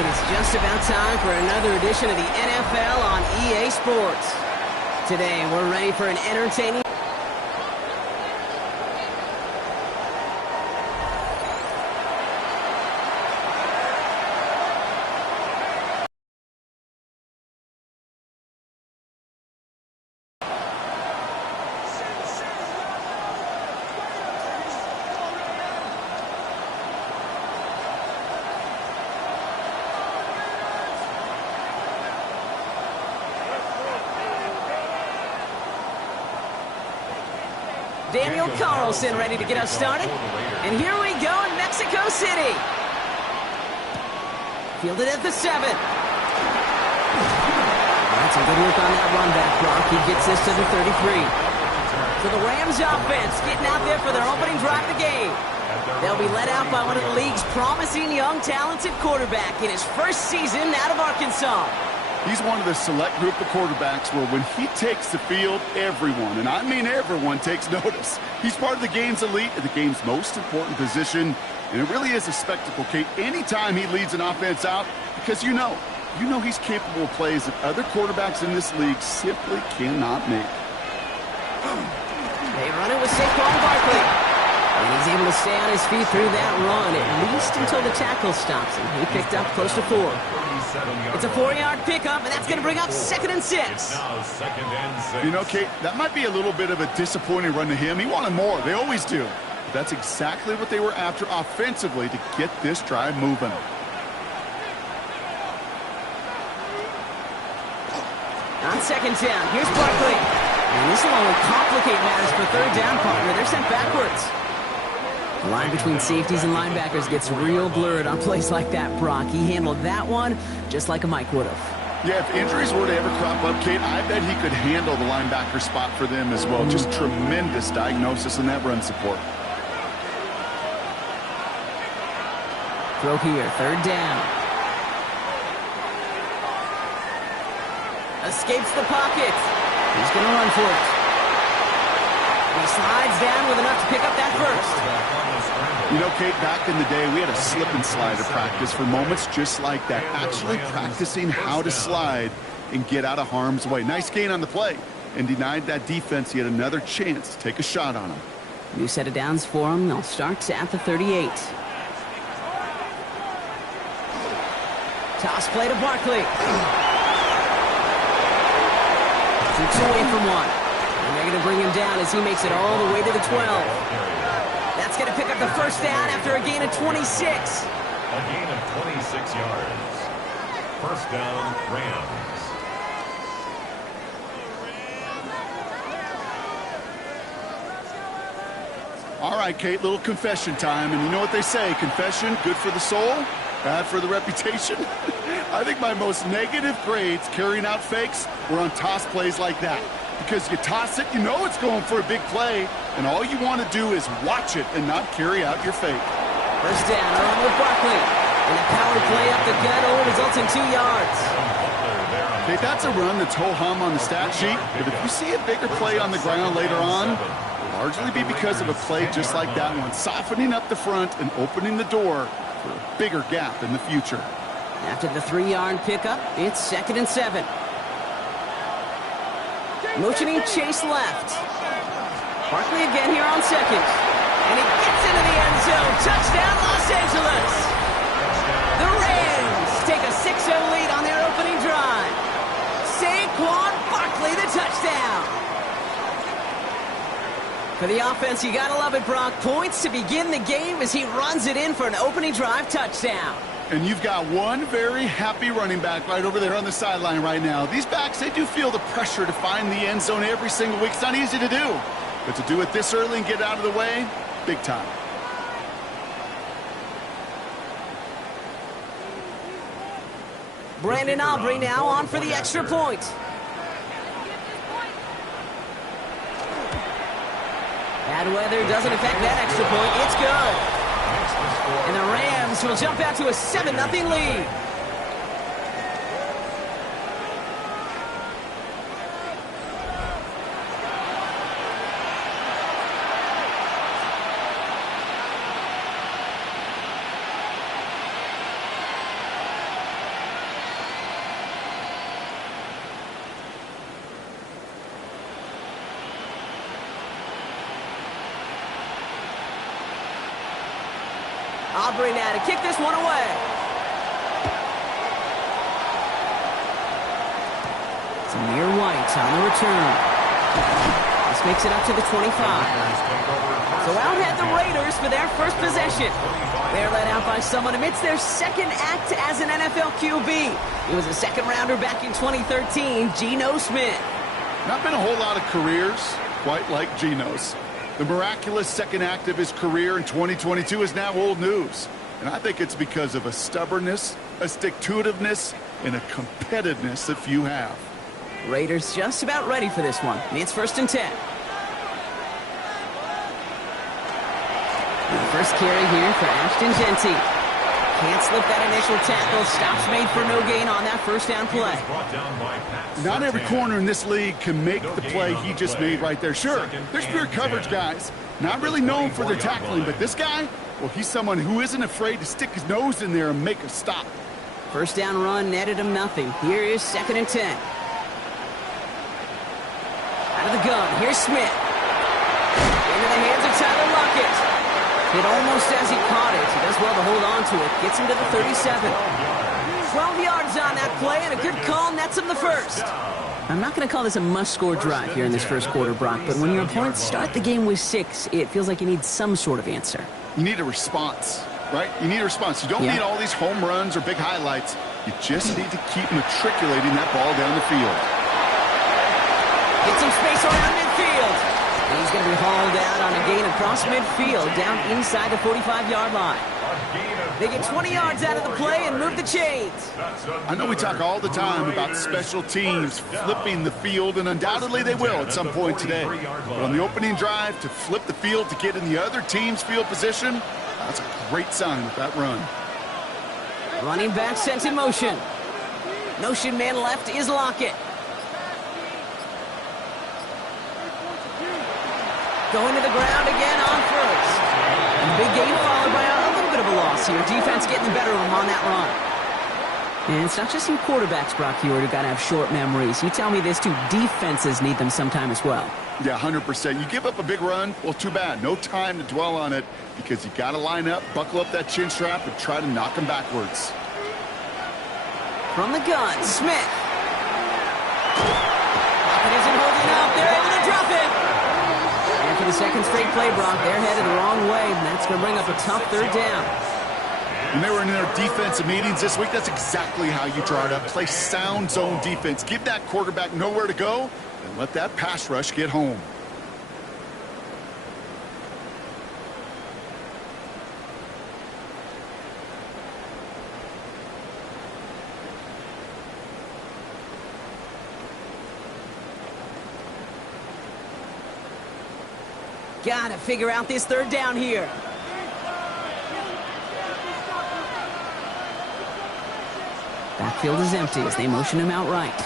It is just about time for another edition of the NFL on EA Sports. Today, we're ready for an entertaining... Daniel Carlson ready to get us started. And here we go in Mexico City. Fielded at the 7. That's a good look on that run back, Brock. He gets this to the 33. So the Rams offense getting out there for their opening drive of the game. They'll be led out by one of the league's promising young, talented quarterback in his first season out of Arkansas. He's one of the select group of quarterbacks where when he takes the field, everyone, and I mean everyone, takes notice. He's part of the game's elite and the game's most important position, and it really is a spectacle, Kate, anytime he leads an offense out, because you know he's capable of plays that other quarterbacks in this league simply cannot make. They run it with Saquon Barkley. And he's able to stay on his feet through that run, at least until the tackle stops him. He picked up close to 4. It's a 4-yard pickup, and that's going to bring up 2nd and 6. You know, Kate, that might be a little bit of a disappointing run to him. He wanted more. They always do. But that's exactly what they were after offensively to get this drive moving. On 2nd down, here's Barkley. And this will only complicate matters for 3rd down, partner. They're sent backwards. The line between safeties and linebackers gets real blurred on plays like that, Brock. He handled that one just like a Mike would have. Yeah, if injuries were to ever crop up, Kate, I bet he could handle the linebacker spot for them as well. Just tremendous diagnosis in that run support. Throw here, 3rd down. Escapes the pocket. He's going to run for it. He slides down with enough to pick up that first. You know, Kate, back in the day, we had a slip and slide to practice for moments just like that. Actually practicing how to slide and get out of harm's way. Nice gain on the play. And denied that defense yet another chance to take a shot on him. New set of downs for him. They'll start at the 38. Toss play to Barkley. 2 away from 1. And they're going to bring him down as he makes it all the way to the 12. That's going to pick up the 1st down after a gain of 26. A gain of 26 yards. 1st down, Rams. All right, Kate, little confession time. And you know what they say, confession, good for the soul, bad for the reputation. I think my most negative grades carrying out fakes were on toss plays like that. Because you toss it, you know it's going for a big play, and all you want to do is watch it and not carry out your fake. 1st down, around with Barkley. And a power play up the gut only results in 2 yards. Okay, that's a run that's ho-hum on the stat sheet, but if you see a bigger play on the ground later on, it'll largely be because of a play just like that one, softening up the front and opening the door for a bigger gap in the future. After the 3-yard pickup, it's 2nd and 7. Motioning Chase left. Barkley again here on 2nd. And he gets into the end zone. Touchdown, Los Angeles. The Rams take a 6-0 lead on their opening drive. Saquon Barkley, the touchdown. For the offense, you gotta love it, Brock. Points to begin the game as he runs it in for an opening drive touchdown. And you've got one very happy running back right over there on the sideline right now. These backs, they do feel the pressure to find the end zone every single week. It's not easy to do. But to do it this early and get out of the way, big time. Brandon Aubrey now on for the extra point. Bad weather doesn't affect that extra point. It's good. And the Rams will jump out to a 7-0 lead. Aubrey now to kick this one away. Zamir White on the return. This makes it up to the 25. So out head the Raiders for their first possession. They're led out by someone amidst their second act as an NFL QB. He was a second-rounder back in 2013, Geno Smith. Not been a whole lot of careers quite like Geno's. The miraculous second act of his career in 2022 is now old news. And I think it's because of a stubbornness, a stick-to-itiveness, and a competitiveness that few have. Raiders just about ready for this one. It's 1st and 10. The first carry here for Ashton Genty. Can't slip that initial tackle. Stops made for no gain on that first down play. Not every corner in this league can make the play he just made right there. Sure, there's pure coverage guys. Not really known for their tackling, but this guy, well, he's someone who isn't afraid to stick his nose in there and make a stop. First down run netted him nothing. Here is 2nd and 10. Out of the gun, here's Smith. Into the hands of Tyler Lockett. Hit almost as he caught it. He does well to hold on to it. Gets him to the 37. 12 yards on that play, and a good call nets him the first. I'm not going to call this a must-score drive here in this first quarter, Brock, but when your opponents start the game with 6, it feels like you need some sort of answer. You need a response, right? You need a response. You don't need all these home runs or big highlights. You just need to keep matriculating that ball down the field. Get some space around midfield. And he's going to be hauled out on a gain across midfield, down inside the 45-yard line. They get 20 yards out of the play and move the chains. I know we talk all the time about special teams flipping the field, and undoubtedly they will at some point today. But on the opening drive, to flip the field to get in the other team's field position, that's a great sign with that run. Running back sent in motion. Motion man left is Lockett. Going to the ground again on first. And big gain followed by a little bit of a loss here. Defense getting the better of him on that run. And it's not just you quarterbacks, Brock Hewitt, who got to have short memories. You tell me this too, defenses need them sometime as well. Yeah, 100%. You give up a big run, well, too bad. No time to dwell on it because you got to line up, buckle up that chin strap, and try to knock them backwards. From the gun, Smith. It isn't holding up. They're able to drop it. And for the second straight play, Brock, they're headed the wrong way, and that's going to bring up a tough 3rd down. When they were in their defensive meetings this week, that's exactly how you draw it up. Play sound zone defense. Give that quarterback nowhere to go, and let that pass rush get home. Gotta figure out this 3rd down here. Backfield is empty as they motion him out right.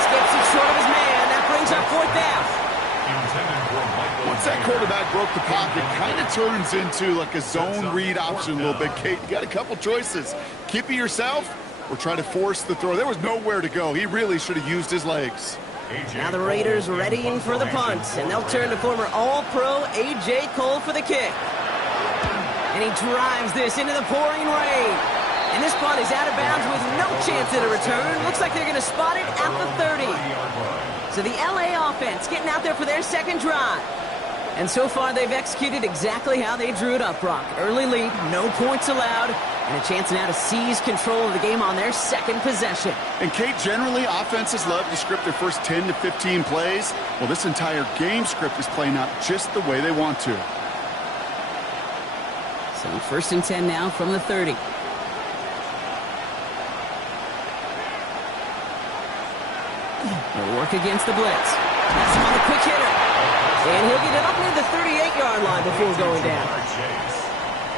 Skips it short of his man. That brings up 4th down. Once that quarterback broke the pocket, kind of turns into like a zone read option a little bit. Kate, you got a couple choices. Keep it yourself or try to force the throw. There was nowhere to go. He really should have used his legs. Now the Raiders readying for the punt, and they'll turn to former All-Pro A.J. Cole for the kick. And he drives this into the pouring rain. And this punt is out of bounds with no chance at a return. Looks like they're going to spot it at the 30. So the L.A. offense getting out there for their second drive. And so far, they've executed exactly how they drew it up, Brock. Early lead, no points allowed, and a chance now to seize control of the game on their second possession. And, Kate, generally, offenses love to script their first 10 to 15 plays. Well, this entire game script is playing out just the way they want to. So 1st and 10 now from the 30. They'll work against the blitz. That's him on a quick hitter. And he'll get it up near the 38-yard line before going down.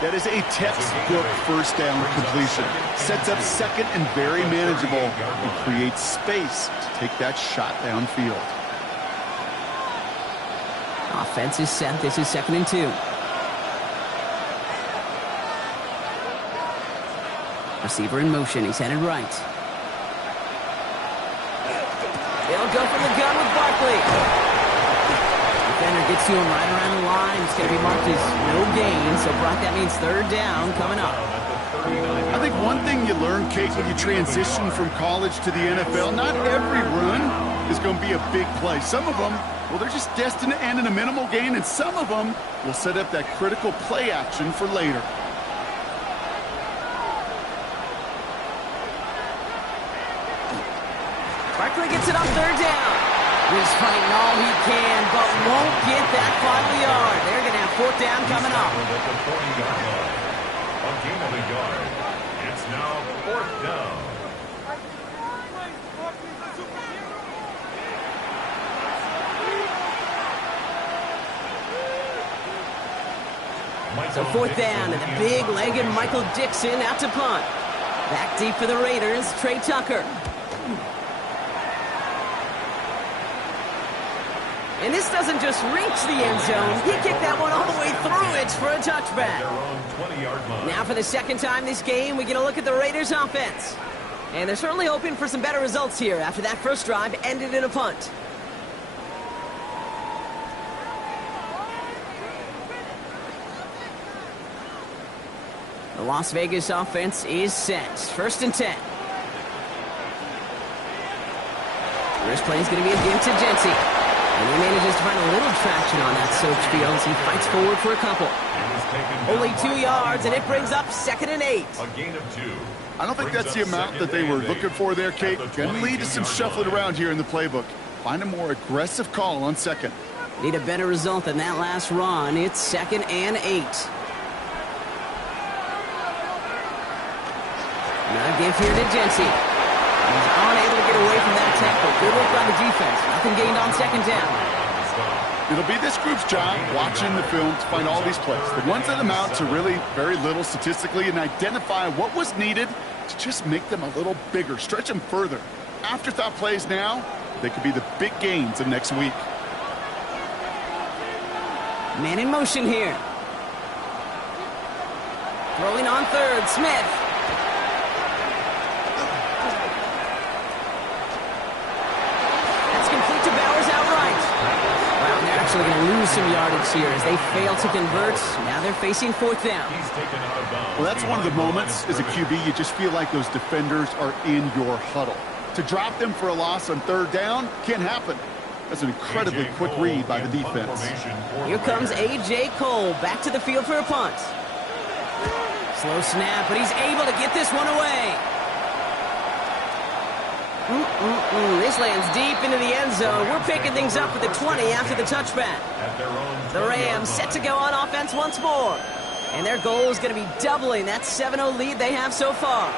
That is a textbook first down completion. Sets up second and very manageable and creates space to take that shot downfield. Offense is set. This is 2nd and 2. Receiver in motion. He's headed right. They'll go for the gun with Barkley. defender gets to him right around the line. It's going to be marked as no gain. So, Brock, that means third down coming up. I think one thing you learn, Kate, when you transition from college to the NFL, not every run is going to be a big play. Some of them, well, they're just destined to end in a minimal gain, and some of them will set up that critical play action for later. Barkley gets it on third down. He's fighting all he can, but won't get that final yard. They're going to have fourth down coming up. At the 40-yard line. A gain of a yard. It's now fourth down. So fourth down, and the big-legged Michael Dixon out to punt. Back deep for the Raiders, Trey Tucker. And this doesn't just reach the end zone. He kicked that one all the way through it for a touchback. Now for the second time this game, we get a look at the Raiders' offense. And they're certainly hoping for some better results here after that first drive ended in a punt. The Las Vegas offense is set. First and 10. First play is going to be against Genty. And he manages to find a little traction on that soaked field as he fights forward for a couple. Only 2 yards, and it brings up second and 8. A gain of 2. I don't think that's the amount that they were looking for there, Kate. Going to lead to some shuffling around here in the playbook. Find a more aggressive call on second. Need a better result than that last run. It's second and 8. Another give here to Genty. He's unable to get away from that tackle. Good work by the defense. Nothing gained on second down. It'll be this group's job watching the film to find all these plays. The ones that amount to really very little statistically and identify what was needed to just make them a little bigger, stretch them further. Afterthought plays now, they could be the big gains of next week. Man in motion here. Throwing on third, Smith. Actually going to lose some yardage here as they fail to convert. Now they're facing fourth down. Well, that's one of the moments as a QB you just feel like those defenders are in your huddle. To drop them for a loss on third down can't happen. That's an incredibly quick read by the defense. Here comes A.J. Cole back to the field for a punt. Slow snap, but he's able to get this one away. This lands deep into the end zone. We're picking things up at the 20 after the touchback. The Rams set to go on offense once more. And their goal is going to be doubling that 7-0 lead they have so far.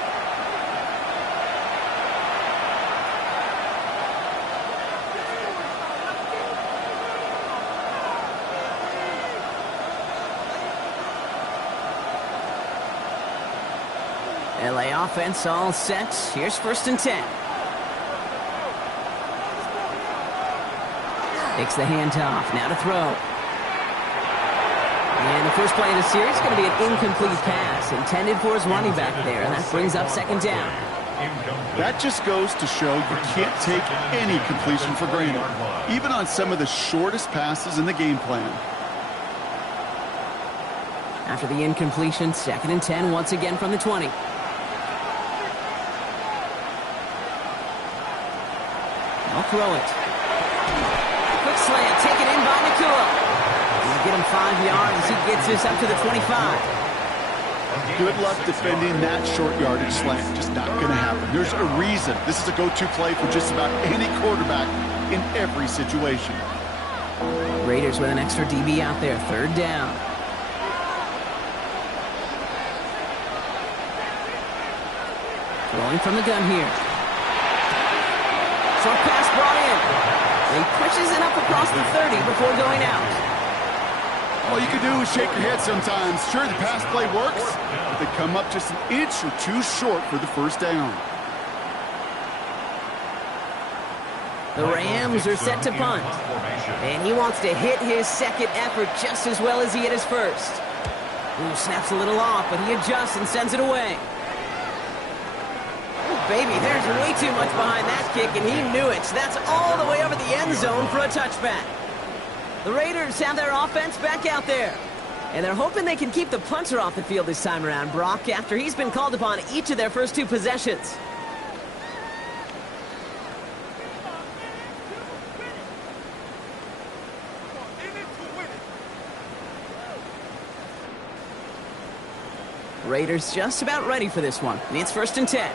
LA offense all set. Here's first and 10. Takes the handoff. Now to throw. And the first play of the series is going to be an incomplete pass intended for his running back there. And that brings up second down. That just goes to show you can't take any completion for granted, even on some of the shortest passes in the game plan. After the incompletion, second and 10 once again from the 20. I'll throw it. Quick slant, taken in by Nakua. He'll get him 5 yards as he gets this up to the 25. Good luck defending that short yardage slant. Just not going to happen. There's a reason. This is a go-to play for just about any quarterback in every situation. Raiders with an extra DB out there. Third down. Throwing from the gun here. Short pass brought in. He pushes it up across the 30 before going out. All you can do is shake your head sometimes. Sure, the pass play works, but they come up just an inch or two short for the first down. The Rams are set to punt. And he wants to hit his second effort just as well as he hit his first. Ooh, snaps a little off, but he adjusts and sends it away. Baby, there's way too much behind that kick, and he knew it. So that's all the way over the end zone for a touchback. The Raiders have their offense back out there. And they're hoping they can keep the punter off the field this time around, Brock, after he's been called upon each of their first 2 possessions. Raiders just about ready for this one. And it's 1st and 10.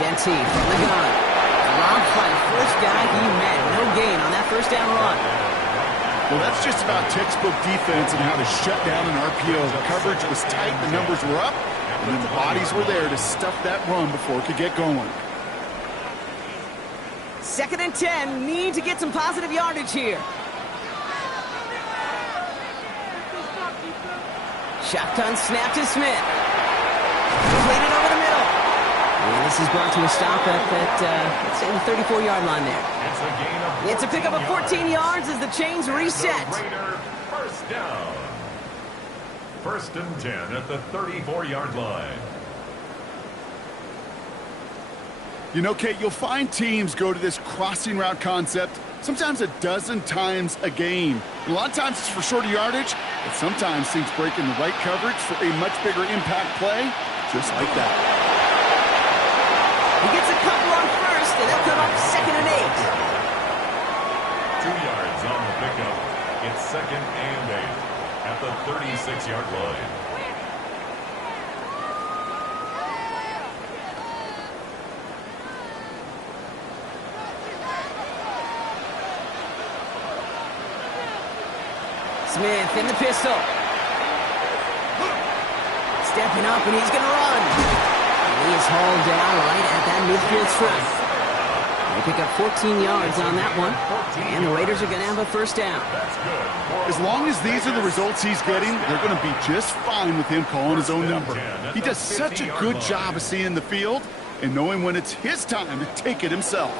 Genty from the gun. Robbed by the first guy he met. No gain on that first down run. Well, that's just about textbook defense and how to shut down an RPO. The coverage was tight, the numbers were up, and then the bodies were there to stuff that run before it could get going. 2nd and 10. Need to get some positive yardage here. Shotgun snap to Smith. Completed over the middle. And this is brought to a stop at let's say the 34-yard line there. It's a pickup of 14 yards as the chains reset. Raider, first down. 1st and 10 at the 34-yard line. You know, Kate, you'll find teams go to this crossing route concept sometimes a dozen times a game. And a lot of times it's for shorter yardage, but sometimes teams break in the right coverage for a much bigger impact play, just like that. He gets a couple on first, and they'll come up 2nd and 8. 2 yards on the pickup. It's 2nd and 8 at the 36-yard line. Smith in the pistol. Stepping up, and he's going to run. And he is hauled down right at that midfield stripe. They pick up 14 yards on that one, and the Raiders are going to have a first down. As long as these are the results he's getting, they're going to be just fine with him calling his own number. He does such a good job of seeing the field and knowing when it's his time to take it himself.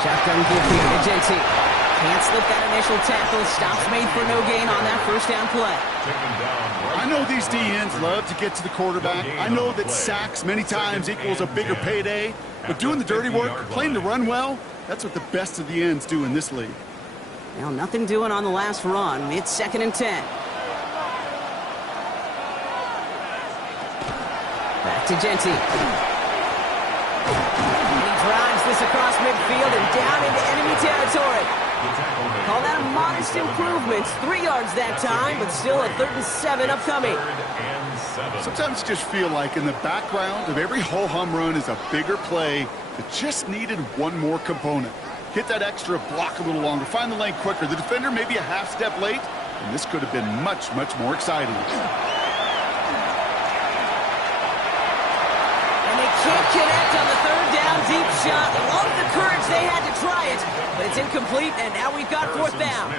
Shotgun give here to Genty. Can't slip that initial tackle. Stops made for no gain on that first down play. I know these DNs love to get to the quarterback. I know that sacks many times equals a bigger payday. But doing the dirty work, playing to run well, that's what the best of the ends do in this league. Well, nothing doing on the last run. It's 2nd and 10. Back to Genty. Drives this across midfield and down into enemy territory. Call that a modest improvement. 3 yards that time, but still a 3rd and 7 upcoming. Sometimes you just feel like in the background of every ho-hum run is a bigger play that just needed one more component. Hit that extra block a little longer, find the lane quicker. The defender maybe a half step late, and this could have been much, much more exciting. And they can't connect on the 3rd down deep shot. Love the courage they had to try it, but it's incomplete, and now we've got 4th down.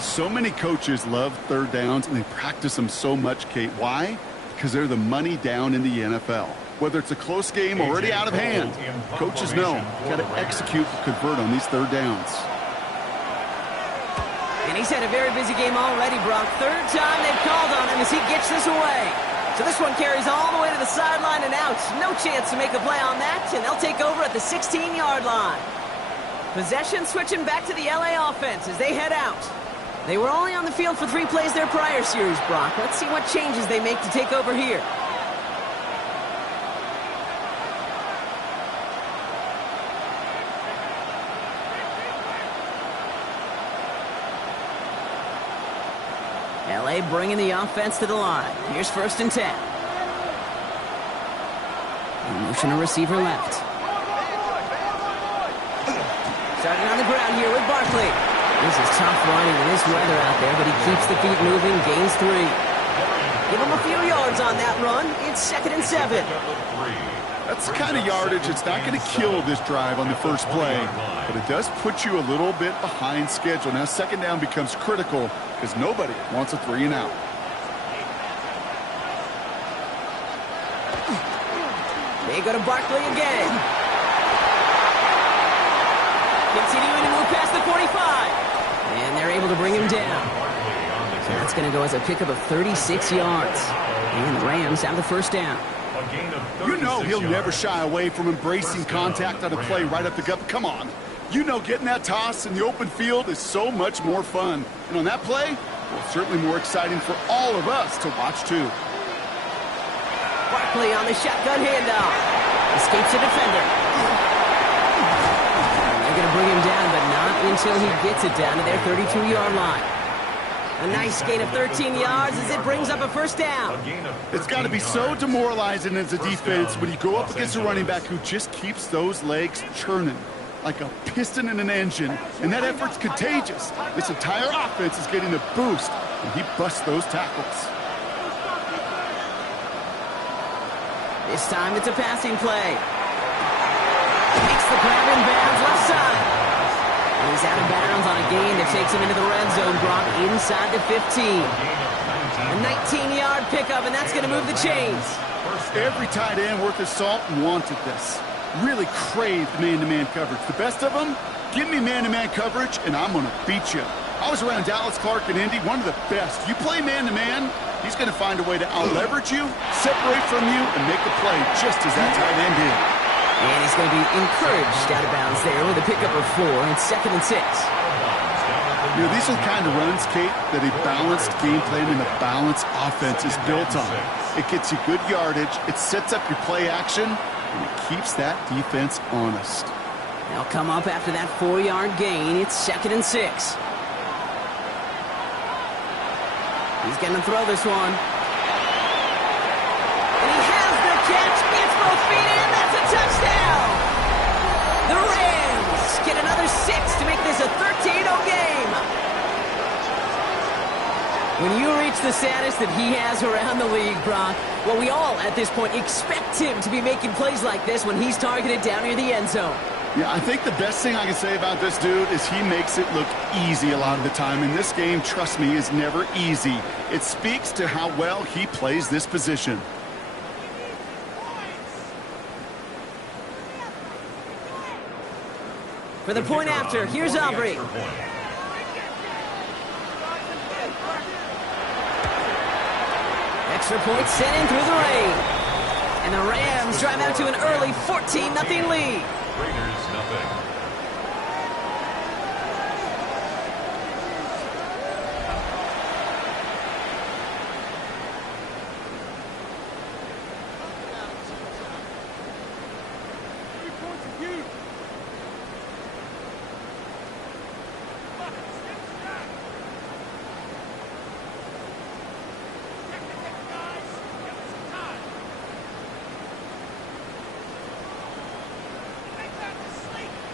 So many coaches love 3rd downs, and they practice them so much, Kate. Why? Because they're the money down in the NFL. Whether it's a close game already out of hand, coaches know got to execute and convert on these 3rd downs. And he's had a very busy game already, Brock. 3rd time they've called on him as he gets this away. So this one carries all the way to the sideline and out. No chance to make a play on that, and they'll take over at the 16-yard line. Possession switching back to the LA offense as they head out. They were only on the field for 3 plays their prior series, Brock. Let's see what changes they make to take over here. LA bringing the offense to the line. Here's 1st and 10. Motion a receiver left. Starting on the ground here with Barkley. This is tough running in this weather out there, but he keeps the feet moving, gains 3. Give him a few yards on that run. It's 2nd and 7. That's the kind of yardage that's not going to kill this drive on the first play, but it does put you a little bit behind schedule. Now 2nd down becomes critical because nobody wants a 3 and out. They go to Barkley again. Continuing to move past the 45. And they're able to bring him down. So That's going to go as a pickup of 36 yards. And the Rams have the first down. A gain of 36 You know he'll yards. never shy away from embracing contact on a play right up the gut. Come on. You know getting that toss in the open field is so much more fun. And on that play, well, certainly more exciting for all of us to watch, too. Barkley on the shotgun handoff. Escapes a defender. They're going to bring him down, but not until he gets it down to their 32-yard line. A nice gain of 13 yards as it brings up a first down. It's got to be so demoralizing as a defense when you go up against a running back who just keeps those legs churning like a piston in an engine, and that effort's contagious. This entire offense is getting a boost, and he busts those tackles. This time it's a passing play. Makes the grab in bounds left side. He's out of bounds on a gain that takes him into the red zone, Brock, inside the 15. A 19-yard pickup, and that's going to move the chains. Every tight end worth his salt wanted this. Really craved man-to-man coverage. The best of them, give me man-to-man coverage, and I'm going to beat you. I was around Dallas Clark and Indy, one of the best. You play man-to-man, he's going to find a way to out-leverage you, separate from you, and make the play just as that tight end did. And he's going to be encouraged out of bounds there with a pickup of 4, and it's 2nd and 6. You know, these are the kind of runs, Kate, that a balanced game plan and a balanced offense is built on. It gets you good yardage, it sets up your play action, and it keeps that defense honest. They'll come up after that 4-yard gain. It's 2nd and 6. He's going to throw this one. And he has the catch, gets both feet in, that's a touchdown! The Rams get another 6 to make this a 13-0 game. When you reach the status that he has around the league, Brock, well, we all, at this point, expect him to be making plays like this when he's targeted down near the end zone. Yeah, I think the best thing I can say about this dude is he makes it look easy a lot of the time. And this game, trust me, is never easy. It speaks to how well he plays this position. For the point after, here's Aubrey. Extra point sent in through the rain. And the Rams drive out to an early 14-0 lead. Raiders, nothing.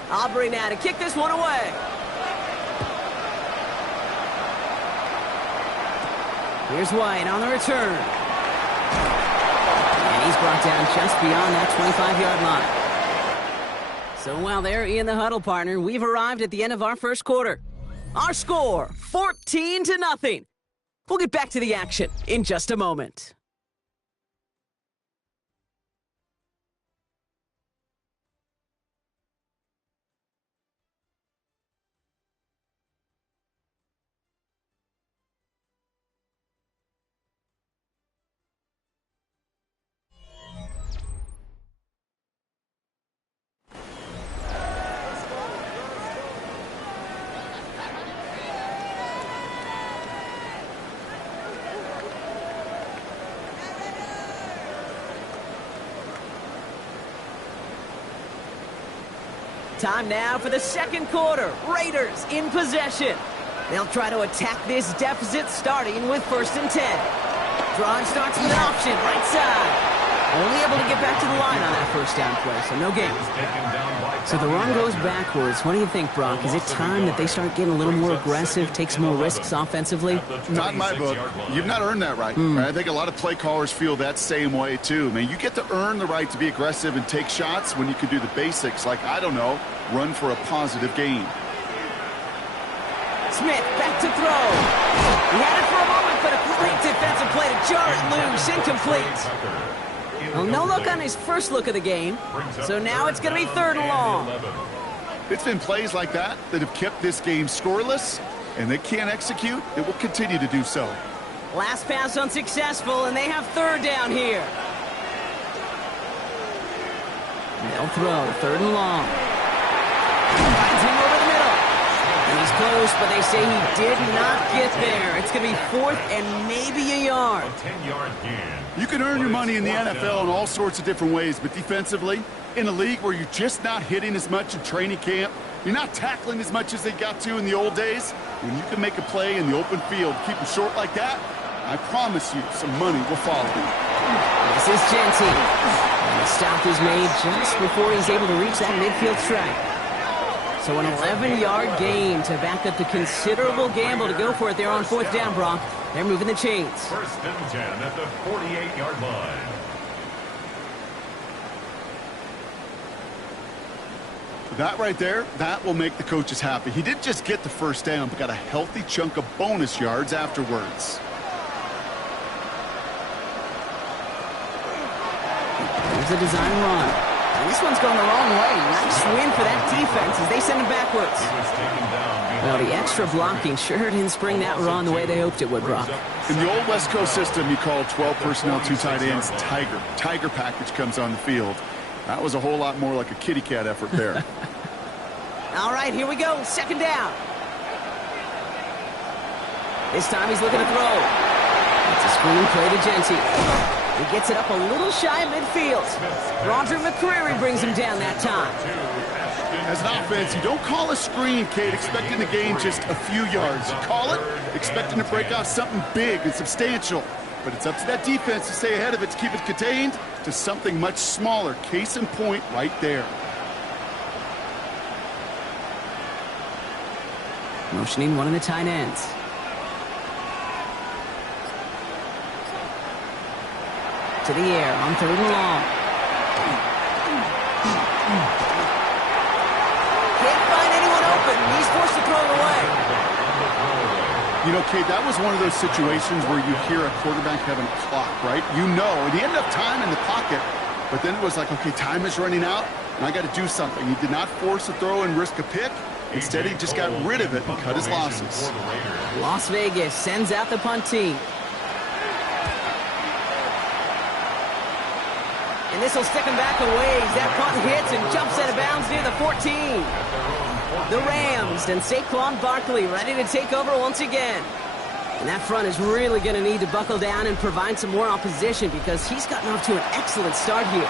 Aubrey now to kick this one away. Here's White on the return. And he's brought down just beyond that 25-yard line. So while they're in the huddle, partner, we've arrived at the end of our first quarter. Our score, 14-0. We'll get back to the action in just a moment. Time now for the second quarter. Raiders in possession. They'll try to attack this deficit starting with 1st and 10. Drive starts with an option, right side. Only able to get back to the line on that first down play, so no gain. So the run goes backwards. What do you think, Brock? Is it time that they start getting a little more aggressive, take some more risks offensively? Not in my book. You've not earned that right. I think a lot of play callers feel that same way, too. Man, you get to earn the right to be aggressive and take shots when you can do the basics, like, I don't know, run for a positive gain. Smith back to throw. He had it for a moment, but a great defensive play to jar it loose. Incomplete. Well, no look on his first look of the game, so now it's going to be 3rd and long. It's been plays like that that have kept this game scoreless, and they can't execute, it will continue to do so. Last pass unsuccessful, and they have third down here. They'll throw, third and long. Finds him over the middle. And he's close, but they say he did not get there. It's going to be fourth and maybe a yard. A 10-yard gain. You can earn your money in the NFL in all sorts of different ways, but defensively, in a league where you're just not hitting as much in training camp, you're not tackling as much as they got to in the old days, when you can make a play in the open field, keep it short like that, I promise you some money will follow. This is Genty. And the stop is made just before he's able to reach that midfield stripe. So an 11-yard gain to back up the considerable gamble to go for it there on fourth down, Brock. They're moving the chains. First and 10 at the 48-yard line. That right there, that will make the coaches happy. He didn't just get the first down, but got a healthy chunk of bonus yards afterwards. Here's a design run. And this one's going the wrong way. Nice win for that defense as they send him backwards. Well, the extra blocking sure didn't spring that run the way they hoped it would, Brock. In the old West Coast system, you call 12 personnel, 2 tight ends, Tiger. Tiger package comes on the field. That was a whole lot more like a kitty cat effort there. All right, here we go. Second down. This time he's looking to throw. It's a screen play to Genty. He gets it up a little shy of midfield. Roger McCreary brings him down that time. As an offense, you don't call a screen, Kate, expecting to gain just a few yards. You call it expecting to break off something big and substantial. But it's up to that defense to stay ahead of it, to keep it contained to something much smaller. Case in point right there. Motioning one of the tight ends. To the air on third and long. Can't find anyone open. He's forced to throw it away. You know, Kate, that was one of those situations where you hear a quarterback having a clock, right? You know, and he ended up time in the pocket, but then it was like, okay, time is running out, and I got to do something. He did not force a throw and risk a pick. Instead, he just got rid of it and cut his losses. Las Vegas sends out the punt team. And this will stick him back a ways. That punt hits and jumps out of bounds near the 14. The Rams and Saquon Barkley ready to take over once again. And that front is really going to need to buckle down and provide some more opposition because he's gotten off to an excellent start here.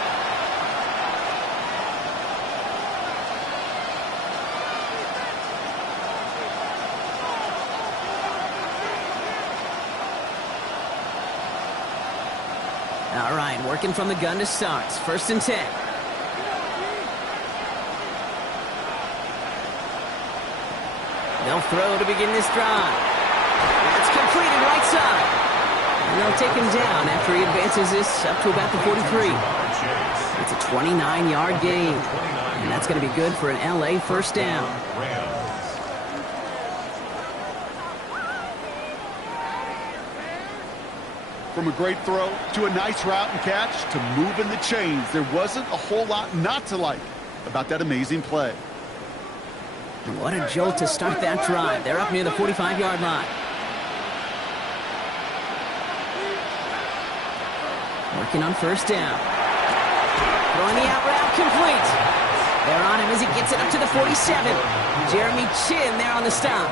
All right, working from the gun to start. First and 10. They'll throw to begin this drive. That's completed right side. And they'll take him down after he advances this up to about the 43. It's a 29-yard gain. And that's going to be good for an LA first down. From a great throw to a nice route and catch to moving the chains, there wasn't a whole lot not to like about that amazing play. And what a jolt to start that drive. They're up near the 45-yard line. Working on first down. Throwing the out route complete. They're on him as he gets it up to the 47. Jeremy Chin there on the stop.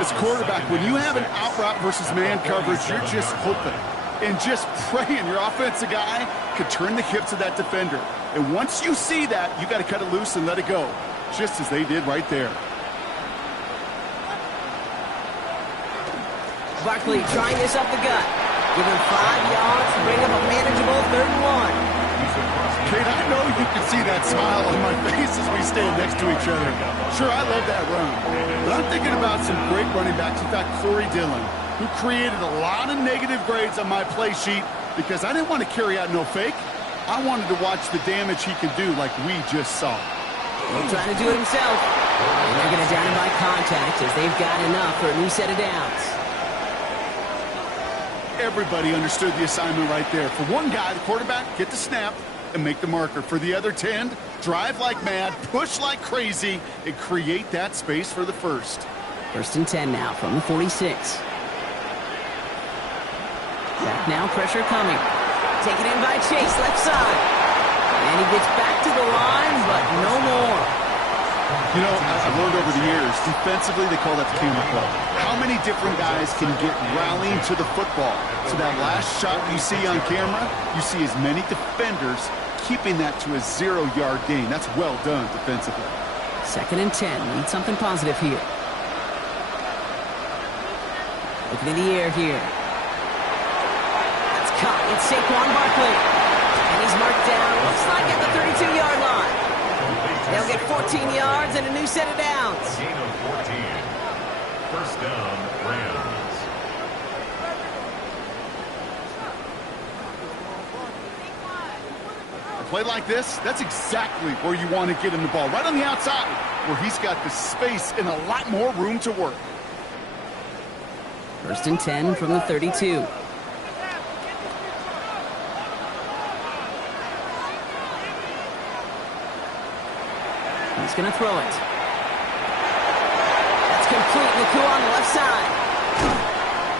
As a quarterback, when you have an out route versus man coverage, you're just hoping and just praying your offensive guy could turn the hips of that defender. And once you see that, you got to cut it loose and let it go, just as they did right there. Barkley trying this up the gut. Give him 5 yards to bring up a manageable 3rd and 1. Kate, I know you can see that smile on my face as we stand next to each other. Sure, I love that run. But I'm thinking about some great running backs. In fact, Corey Dillon, who created a lot of negative grades on my play sheet because I didn't want to carry out no fake. I wanted to watch the damage he could do like we just saw. He's trying to do it himself. And they're going to down him by contact as they've got enough for a new set of downs. Everybody understood the assignment right there. For one guy, the quarterback, get the snap and make the marker. For the other 10, drive like mad, push like crazy, and create that space for the first. First and 10 now from the 46. Back now, pressure coming. Taken in by Chase, left side. And he gets back to the line, but no more. You know, I've learned over the years, defensively, they call that the camera play. How many different guys can get rallying to the football? So that last shot you see on camera, you see as many defenders keeping that to a 0-yard gain. That's well done defensively. Second and 10. Need something positive here. Looking in the air here. That's caught. It's Saquon Barkley. And he's marked down, looks like at the 32-yard line. They'll get 14 yards and a new set of downs. Gain of 14. First down, Rams. A play like this, that's exactly where you want to get him the ball. Right on the outside, where he's got the space and a lot more room to work. First and 10 from the 32. He's going to throw it. That's complete. Naku on the left side.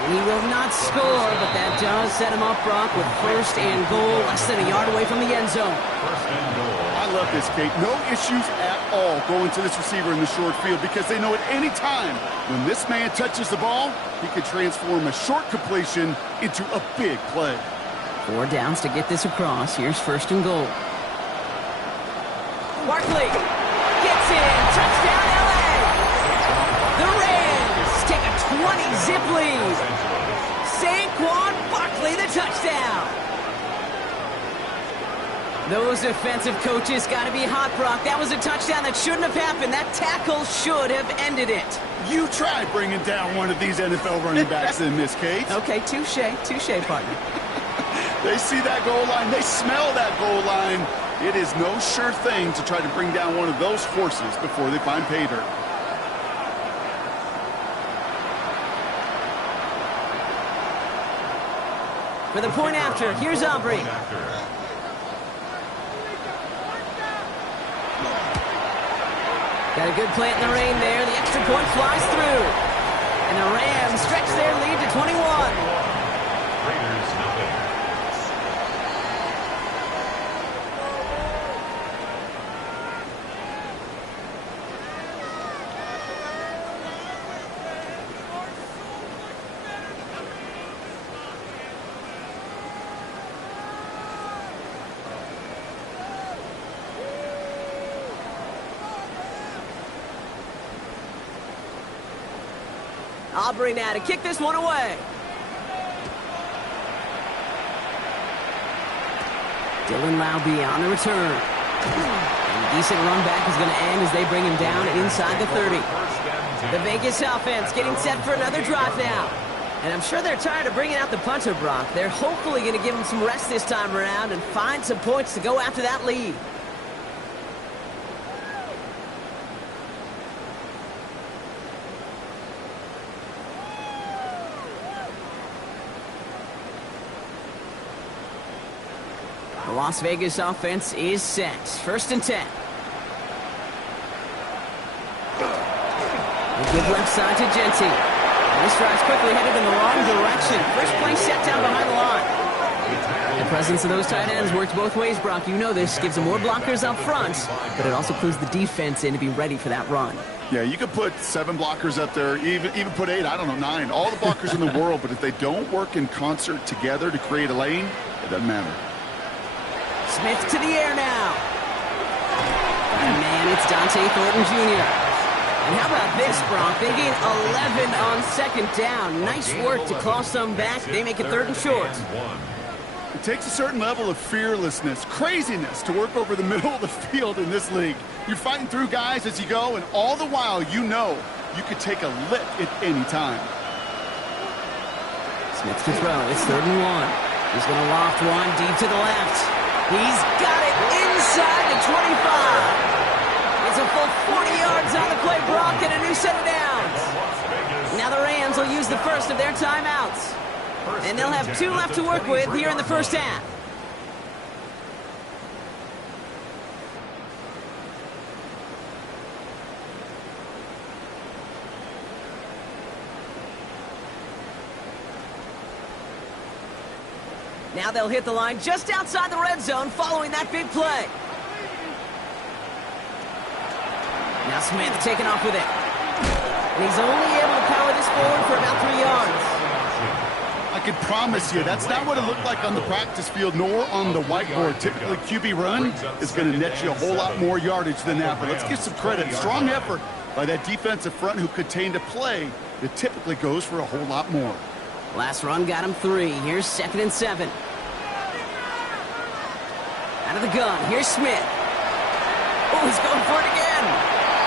And he will not score, but that does set him up, Brock, with first and goal, less than a yard away from the end zone. First and goal. I love this, Kate. No issues at all going to this receiver in the short field because they know at any time when this man touches the ball, he can transform a short completion into a big play. 4 downs to get this across. Here's first and goal. Barkley gets in. Touchdown, L.A. The Rams take a 20-zip lead. Saquon Barkley, the touchdown. Those defensive coaches got to be hot, Brock. That was a touchdown that shouldn't have happened. That tackle should have ended it. You try bringing down one of these NFL running backs in this, Kate. Okay, touche, partner. They see that goal line. They smell that goal line. It is no sure thing to try to bring down one of those horses before they find pay dirt. For the point after, here's Aubrey. Got a good plant in the rain there. The extra point flies through. And the Rams stretch their lead to 21. Raiders nothing. Aubrey now to kick this one away. Dylan Laube on the return. And a decent run back is going to end as they bring him down inside the 30. The Vegas offense getting set for another drive now. And I'm sure they're tired of bringing out the punter, Brock. They're hopefully going to give him some rest this time around and find some points to go after that lead. The Las Vegas offense is set. First and 10. They give left side to Genty. And this drive's quickly headed in the wrong direction. First play set down behind the line. The presence of those tight ends works both ways, Brock. You know this. Gives them more blockers up front, but it also clues the defense in to be ready for that run. Yeah, you could put 7 blockers up there, even put 8, I don't know, 9. All the blockers in the world, but if they don't work in concert together to create a lane, it doesn't matter. Smith to the air now. And man, it's Dante Thornton Jr. And how about this, Brock? They gain 11 on second down. Nice work to claw some back. They make it third and short. It takes a certain level of fearlessness, craziness to work over the middle of the field in this league. You're fighting through guys as you go, and all the while you know you could take a lick at any time. Smith to throw. It's third and 1. He's going to loft one deep to the left. He's got it inside the 25. It's a full 40 yards on the play, Brock, and a new set of downs. Now the Rams will use the first of their timeouts. And they'll have 2 left to work with here in the first half. Now they'll hit the line just outside the red zone following that big play. Now Smith taking off with it. And he's only able to power this forward for about 3 yards. I can promise you, that's not what it looked like on the practice field nor on the whiteboard. Typically, QB run is going to net you a whole lot more yardage than that. But let's give some credit. Strong effort by that defensive front who contained a play that typically goes for a whole lot more. Last run got him 3. Here's 2nd and 7. Out of the gun. Here's Smith. Oh, he's going for it again.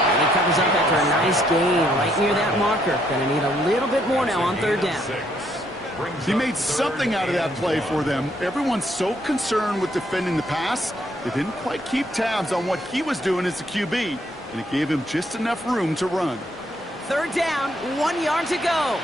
And he covers up after a nice gain right near that marker. Going to need a little bit more now on 3rd down. He made something out of that play for them. Everyone's so concerned with defending the pass, they didn't quite keep tabs on what he was doing as a QB, and it gave him just enough room to run. 3rd down, 1 yard to go.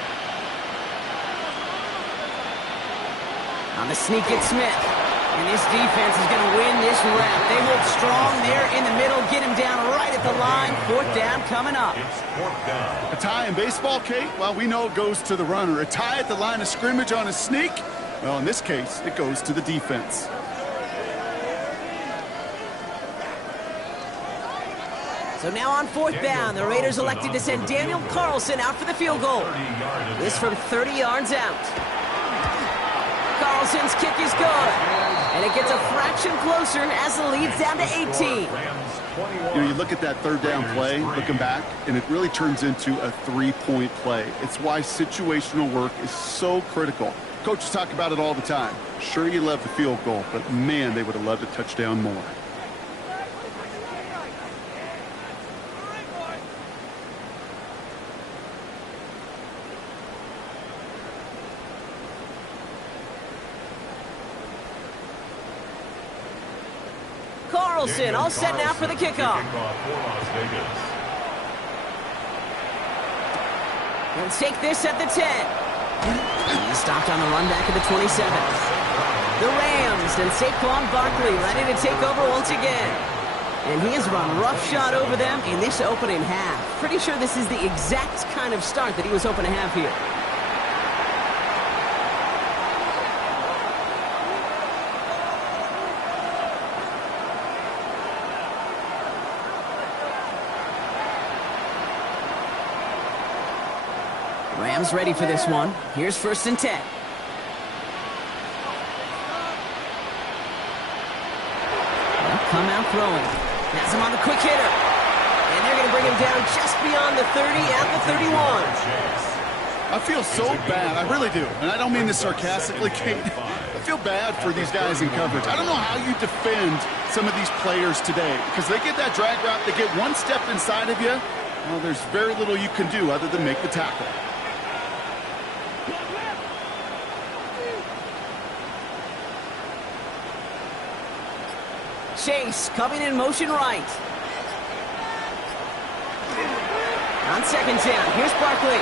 On the sneak, it's Smith. And this defense is going to win this round. They hold strong there in the middle, get him down right at the line. 4th down coming up. A tie in baseball, Kate? Well, we know it goes to the runner. A tie at the line of scrimmage on a sneak? Well, in this case, it goes to the defense. So now on 4th down, the Raiders elected to send Daniel Carlson out for the field goal. This from 30 yards out. Carlson's kick is good. And it gets a fraction closer as the lead's down to 18. You know, you look at that 3rd down play, looking back, and it really turns into a 3-point play. It's why situational work is so critical. Coaches talk about it all the time. Sure, you love the field goal, but man, they would have loved a touchdown more. Carlson all set now for the kickoff. Let's take this at the 10. He stopped on the run back at the 27. The Rams and Saquon Barkley ready to take over once again. And he has run roughshod over them in this opening half. Pretty sure this is the exact kind of start that he was hoping to have here. Rams ready for this one. Here's 1st and 10. They'll come out throwing. Has him on the quick hitter. And they're going to bring him down just beyond the 30 at the 31. I feel so bad. I really do. And I don't mean this sarcastically, Kate. I feel bad for these guys in coverage. I don't know how you defend some of these players today because they get that drag route, they get one step inside of you. Well, there's very little you can do other than make the tackle. Chase coming in motion right. On 2nd down, here's Barkley.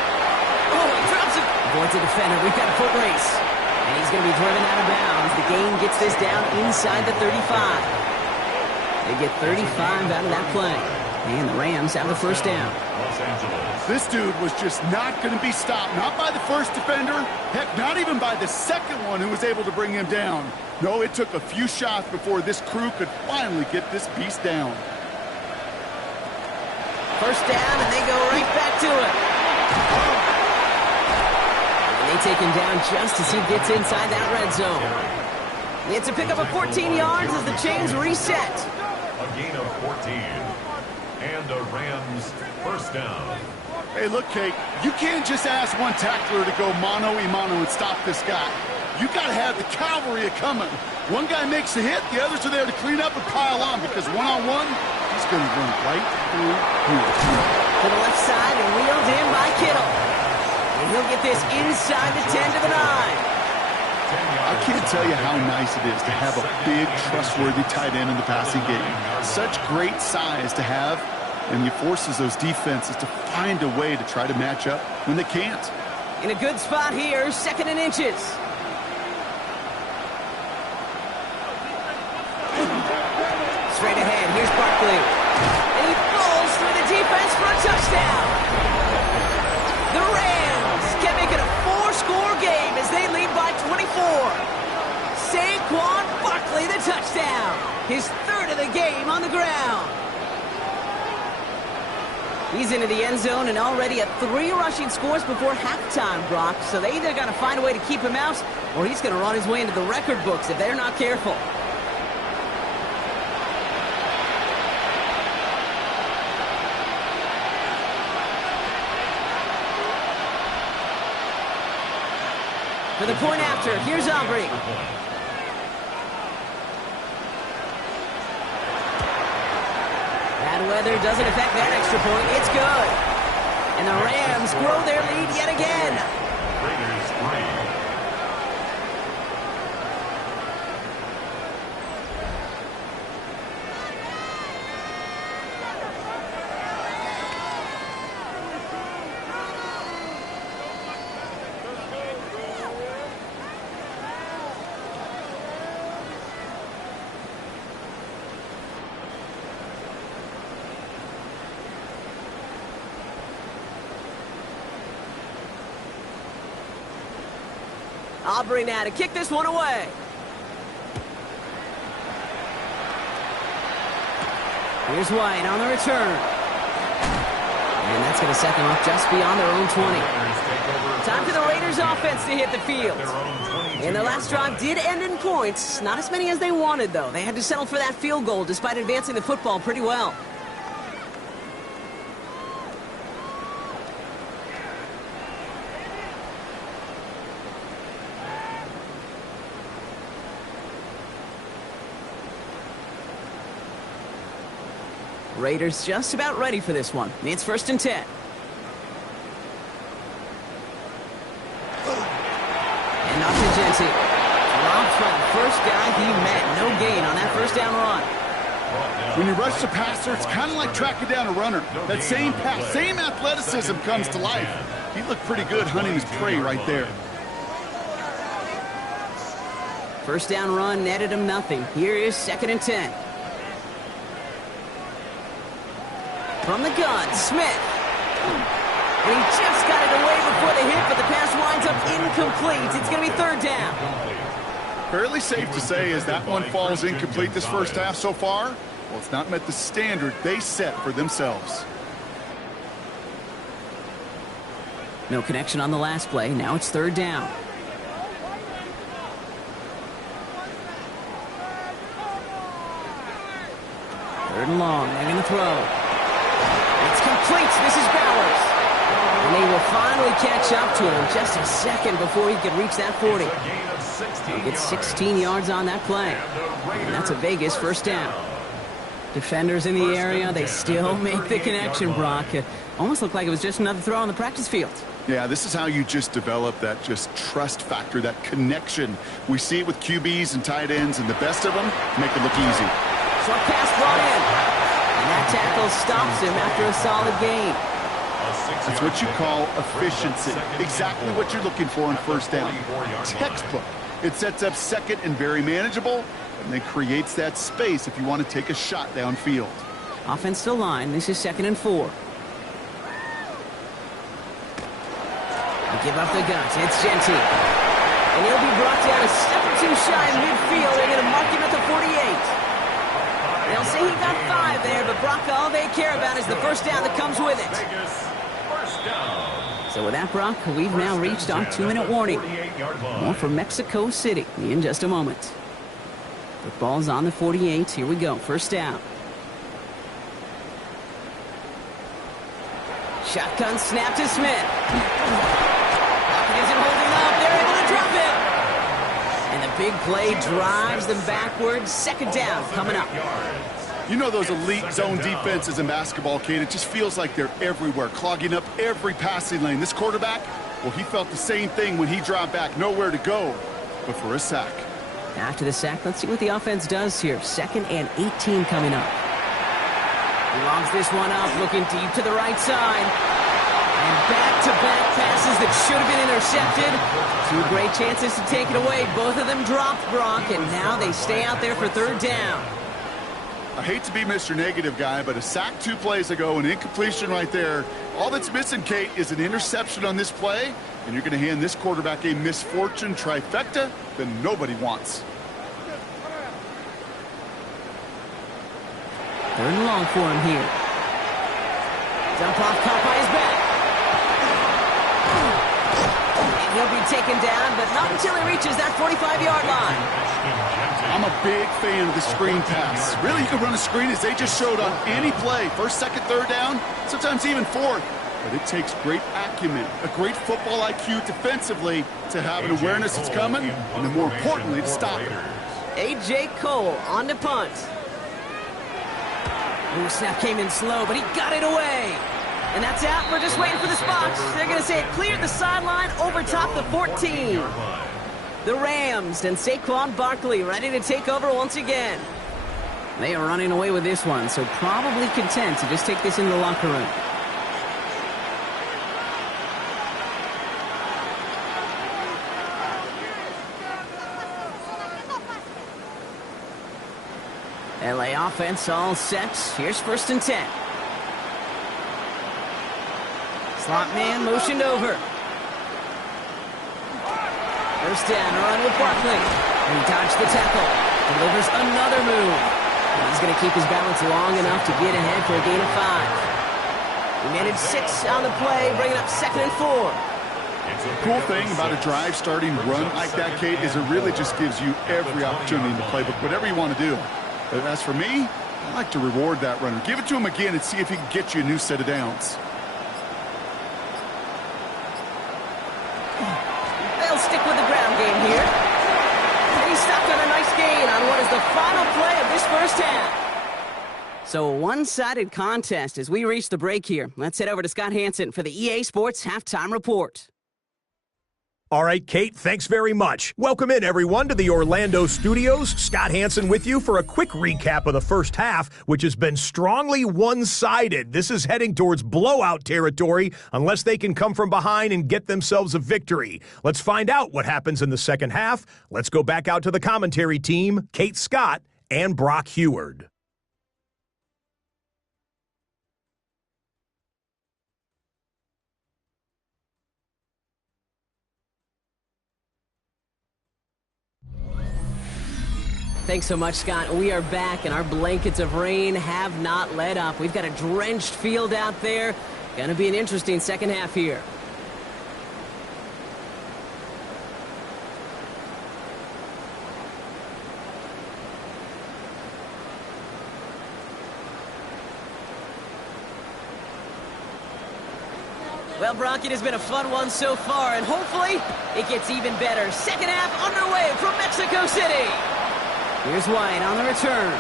Oh, he drops it. Avoids a defender. We've got a foot race. And he's going to be driven out of bounds. The gain gets this down inside the 35. They get 35 out of that play. And the Rams have the 1st down. This dude was just not going to be stopped. Not by the first defender. Heck, not even by the second one who was able to bring him down. No, it took a few shots before this crew could finally get this beast down. 1st down, and they go right back to it. And they take him down just as he gets inside that red zone. It's a pickup of 14 yards as the chains reset. A gain of 14. And a Rams 1st down. Hey, look, Kate, you can't just ask one tackler to go mano-a-mano and stop this guy. You got to have the cavalry coming. One guy makes a hit, the others are there to clean up and pile on because one-on-one, he's going to run right through here. To the left side and wheeled in by Kittle. And he'll get this inside the 10 to the 9. I can't tell you how nice it is to have a big, trustworthy tight end in the passing game. Such great size to have, and he forces those defenses to find a way to try to match up when they can't. In a good spot here, 2nd and inches. Straight ahead, here's Barkley. And he falls through the defense for a touchdown. The Rams can make it a 4-score game as they lead by 24. His third of the game on the ground. He's into the end zone and already at 3 rushing scores before halftime, Brock. So they either got to find a way to keep him out, or he's going to run his way into the record books if they're not careful. For the point after, here's Aubrey. Bad weather doesn't affect that extra point. It's good. And the Rams grow their lead yet again. Raiders 3. Aubrey now to kick this one away. Here's White on the return. And that's going to set them up just beyond their own 20. Time for the Raiders offense to hit the field. And their last drive did end in points. Not as many as they wanted, though. They had to settle for that field goal despite advancing the football pretty well. Raiders just about ready for this one. It's 1st and 10. And off to Genty. Dropped by the first guy he met. No gain on that first down run. When you rush the passer, it's kind of like tracking down a runner. That same pass, same athleticism comes to life. He looked pretty good hunting his prey right there. First down run netted him nothing. Here is 2nd and 10. From the gun, Smith. And he just got it away before the hit, but the pass winds up incomplete. It's going to be 3rd down. Fairly safe to say as that one falls incomplete this first half so far. Well, it's not met the standard they set for themselves. No connection on the last play. Now it's 3rd down. Third and long. They're going to throw. It's complete. This is Bowers. And they will finally catch up to him just a second before he could reach that 40. He gets 16 yards on that play. And that's a Vegas first down. Defenders in the area, they still make the connection, Brock. It almost looked like it was just another throw on the practice field. Yeah, this is how you just develop that just trust factor, that connection. We see it with QBs and tight ends, and the best of them make it look easy. Short pass brought in. And that tackle stops him after a solid gain. That's what you call efficiency. Exactly what you're looking for on first down. Textbook. It sets up second and very manageable, and then creates that space if you want to take a shot downfield. Offense to line. This is 2nd and 4. They give up the guns. It's Genty. And he'll be brought down a step or two shy in midfield. They're going to mark him at the 48. They'll say he got 5 there, but Brock, all they care about is the first down that comes with it. So with that, Brock, we've now reached our 2-minute warning. More from Mexico City in just a moment. Football's on the 48. Here we go. First down. Shotgun snap to Smith. Isn't holding up. They're able to drop it. And the big play drives them backwards. 2nd down coming up. You know those elite zone defenses in basketball, Kate. It just feels like they're everywhere, clogging up every passing lane. This quarterback, well, he felt the same thing when he dropped back. Nowhere to go but for a sack. After the sack, let's see what the offense does here. 2nd and 18 coming up. He longs this one up, looking deep to the right side. And back-to-back passes that should have been intercepted. 2 great chances to take it away. Both of them dropped, Brock, and now they stay out there for 3rd down. I hate to be Mr. Negative guy, but a sack 2 plays ago, an incompletion right there. All that's missing, Kate, is an interception on this play, and you're going to hand this quarterback a misfortune trifecta that nobody wants. Third and long for him here. Dump off, caught by his back. And he'll be taken down, but not until he reaches that 45-yard line. I'm a big fan of the screen pass. Really, you can run a screen as they just showed on any play. First, second, third down, sometimes even fourth. But it takes great acumen, a great football IQ defensively to have an awareness it's coming, and then more importantly, to stop it. A.J. Cole on to punt. Ooh, snap came in slow, but he got it away. And that's out. We're just waiting for the spots. They're going to say it cleared the sideline over top the 14. The Rams and Saquon Barkley ready to take over once again. They are running away with this one, so probably content to just take this in the locker room. LA offense all set. Here's 1st and 10. Slot man motioned over. First down, run with Barkley. He dodged the tackle. Delivers another move. And he's going to keep his balance long enough to get ahead for a gain of 5. He managed 6 on the play, bringing up 2nd and 4. The cool thing about a drive starting run like that, Kate, is it really just gives you every opportunity in the playbook, whatever you want to do. But as for me, I like to reward that runner. Give it to him again and see if he can get you a new set of downs. They'll stick with the ground game here. And he stopped on a nice gain on what is the final play of this first half. So a one-sided contest as we reach the break here. Let's head over to Scott Hansen for the EA Sports Halftime Report. All right, Kate, thanks very much. Welcome in, everyone, to the Orlando studios. Scott Hansen with you for a quick recap of the first half, which has been strongly one-sided. This is heading towards blowout territory unless they can come from behind and get themselves a victory. Let's find out what happens in the second half. Let's go back out to the commentary team, Kate Scott and Brock Heward. Thanks so much, Scott. We are back, and our blankets of rain have not let up. We've got a drenched field out there. Going to be an interesting second half here. Well, Brock, it has been a fun one so far, and hopefully it gets even better. Second half underway from Mexico City. Here's White on the return.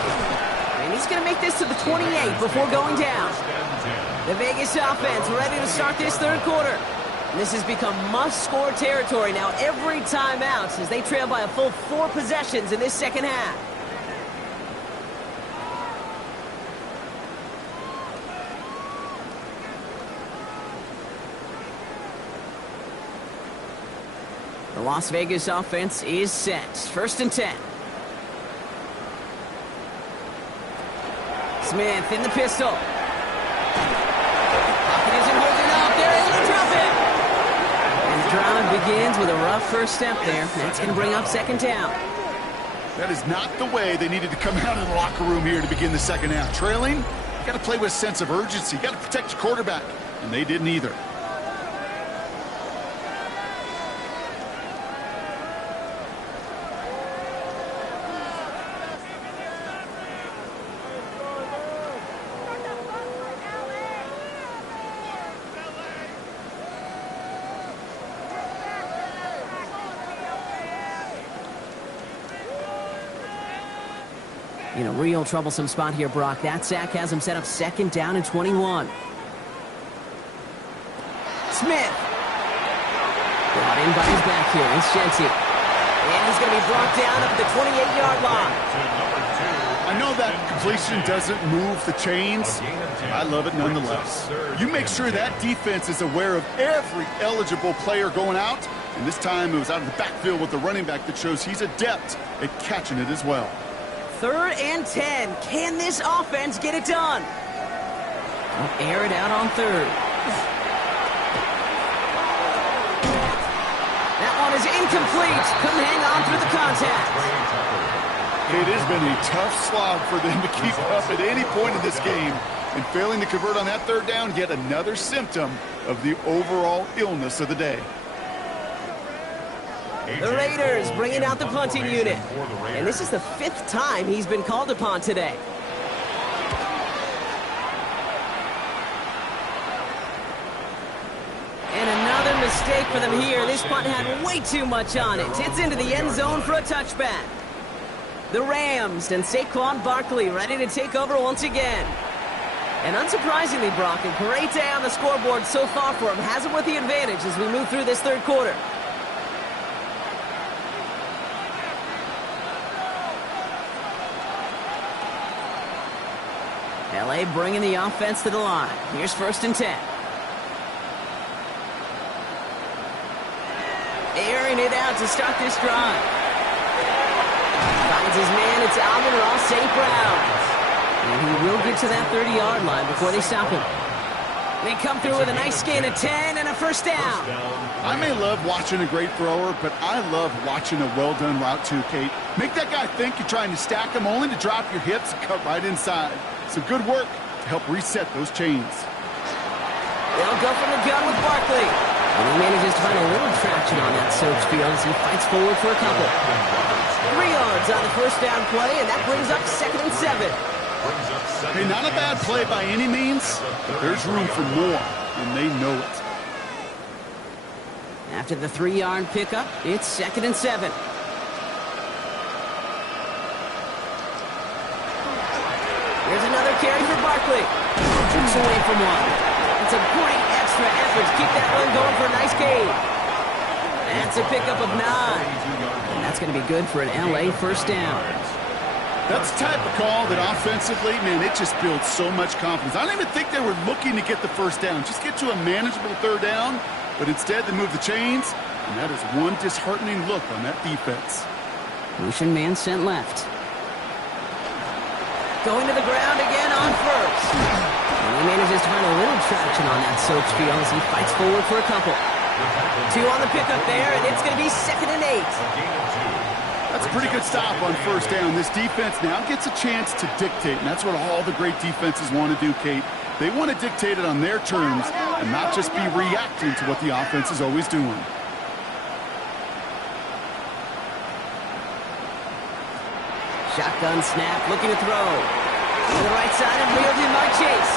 And he's going to make this to the 28 before going down. The Vegas offense ready to start this third quarter. And this has become must-score territory now every time out as they trail by a full 4 possessions in this second half. The Las Vegas offense is set. 1st and 10. Smith in the pistol. Pocket isn't holding up. They're able to drop it. And the drive begins with a rough first step there. That's going to bring up 2nd down. That is not the way they needed to come out of the locker room here to begin the second half. Trailing, you got to play with a sense of urgency. You got to protect your quarterback. And they didn't either. In a real troublesome spot here, Brock. That sack has him set up 2nd down and 21. Smith. Brought in by his back here. It's Shenty. And he's going to be brought down up at the 28-yard line. I know that completion doesn't move the chains. I love it nonetheless. You make sure that defense is aware of every eligible player going out. And this time it was out of the backfield with the running back that shows he's adept at catching it as well. 3rd and 10. Can this offense get it done? They'll air it out on 3rd. That one is incomplete. Couldn't hang on through the contact. It has been a tough slog for them to keep up at any point in this game. And failing to convert on that third down, yet another symptom of the overall illness of the day. The Raiders bringing out the punting unit. And this is the 5th time he's been called upon today. And another mistake for them here. This punt had way too much on it. It's into the end zone for a touchback. The Rams and Saquon Barkley ready to take over once again. And unsurprisingly, Brock, a great day on the scoreboard so far for him. Has him with the advantage as we move through this third quarter. LA bringing the offense to the line. Here's 1st and 10. Airing it out to start this drive. Finds his man. It's Amon-Ra St. Brown. And he will get to that 30-yard line before they stop him. They come through with a nice gain of 10 and a first down. I may love watching a great thrower, but I love watching a well-done route too, Kate. Make that guy think you're trying to stack him only to drop your hips and cut right inside. Some good work to help reset those chains. They'll go from the gun with Barkley. And he manages to find a little traction on that soaked field as he fights forward for a couple. 3 yards on the first down play, and that brings up 2nd and 7. Hey, not a bad play by any means, but there's room for more, and they know it. After the 3-yard pickup, it's 2nd and 7. Here's another carry for Barkley. Takes away from one. It's a great extra effort to keep that run going for a nice gain. That's a pickup of 9. And that's going to be good for an LA first down. That's the type of call that offensively, man, it just builds so much confidence. I don't even think they were looking to get the first down. Just get to a manageable third down, but instead they move the chains, and that is one disheartening look on that defense. Motion man sent left. Going to the ground again on first. And he manages to find a little traction on that soaked field as he fights forward for a couple. 2 on the pickup there, and it's going to be 2nd and 8. That's a pretty good stop on first down. This defense now gets a chance to dictate, and that's what all the great defenses want to do, Kate. They want to dictate it on their terms and not just be reacting to what the offense is always doing. Shotgun snap, looking to throw. To the right side and reeled in by Chase.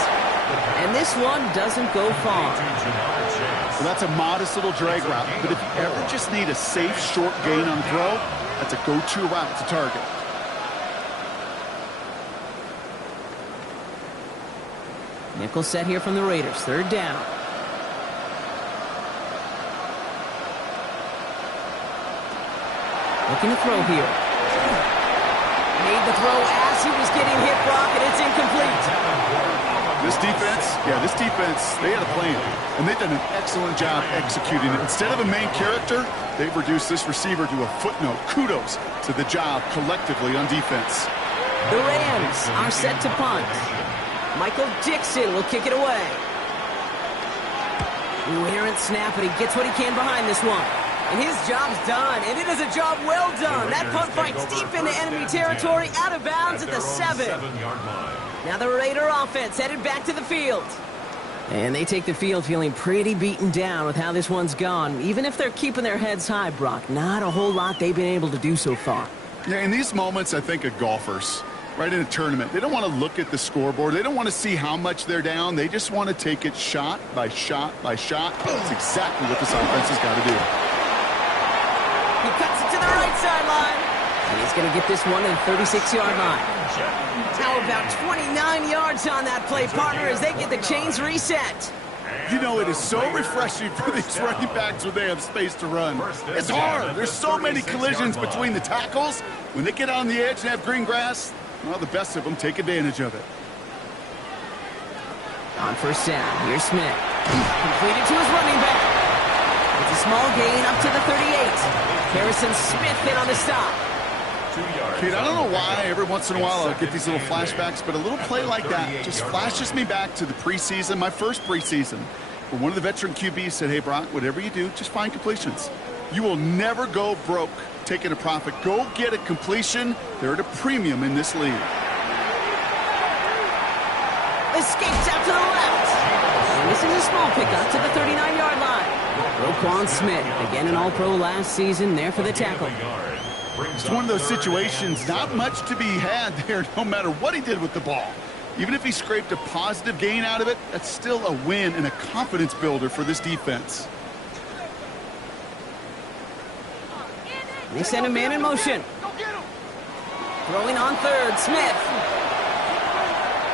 And this one doesn't go far. Well, that's a modest little drag route, but if you ever just need a safe, short gain on throw, that's a go-to route to target. Nickel set here from the Raiders. 3rd down. Looking to throw here. Made the throw as he was getting hit, Brock, and it's incomplete. This defense, they had a plan, and they've done an excellent job executing it. Instead of a main character, they've reduced this receiver to a footnote. Kudos to the job collectively on defense. The Rams are set to punt. Michael Dixon will kick it away. Ooh, errant snap, but he gets what he can behind this one. And his job's done, and it is a job well done. That punt fights deep into enemy territory, out of bounds at the 7. Now the Raider offense headed back to the field. And they take the field feeling pretty beaten down with how this one's gone. Even if they're keeping their heads high, Brock, not a whole lot they've been able to do so far. Yeah, in these moments, I think of golfers, right, in a tournament. They don't want to look at the scoreboard. They don't want to see how much they're down. They just want to take it shot by shot by shot. That's exactly what this offense has got to do. He cuts it to the right sideline. And he's going to get this one at the 36-yard line. How about 29 yards on that play, partner, as they get the chains reset. You know, it is so refreshing for these running backs when they have space to run. It's hard. There's so many collisions between the tackles. When they get on the edge and have green grass, well, the best of them take advantage of it. On first down, here's Smith. Completed to his running back. It's a small gain up to the 38. Harrison Smith hit on the stop. Kid, I don't know why every once in a while I'll get these little flashbacks, but a little play like that just flashes me back to the preseason, my first preseason, where one of the veteran QBs said, hey, Brock, whatever you do, just find completions. You will never go broke taking a profit. Go get a completion. They're at a premium in this league. Escapes out to the left. And this is a small pickup to the 39-yard line. Roquan Smith, again an All-Pro last season, there for the tackle. It's one of those situations, not much to be had there no matter what he did with the ball. Even if he scraped a positive gain out of it, that's still a win and a confidence builder for this defense. They send a man in motion. Throwing on third, Smith.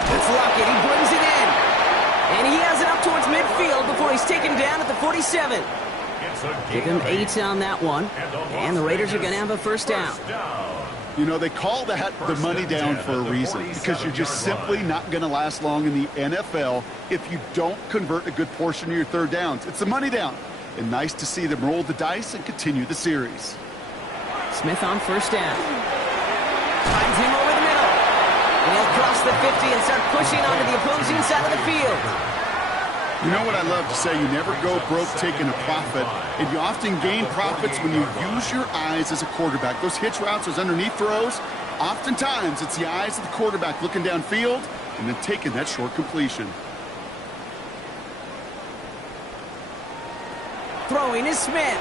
It's Lockett, he brings it in. And he has it up towards midfield before he's taken down at the 47. Give him 8 on that one. And the Raiders are going to have a first down. You know, they call that the money down for a reason, because you're just simply not going to last long in the NFL if you don't convert a good portion of your third downs. It's the money down. And nice to see them roll the dice and continue the series. Smith on first down. Finds him over the middle. And he'll cross the 50 and start pushing onto the opposing side of the field. You know what I love to say? You never go broke taking a profit, and you often gain profits when you use your eyes as a quarterback. Those hitch routes, those underneath throws, oftentimes it's the eyes of the quarterback looking downfield and then taking that short completion. Throwing is Smith.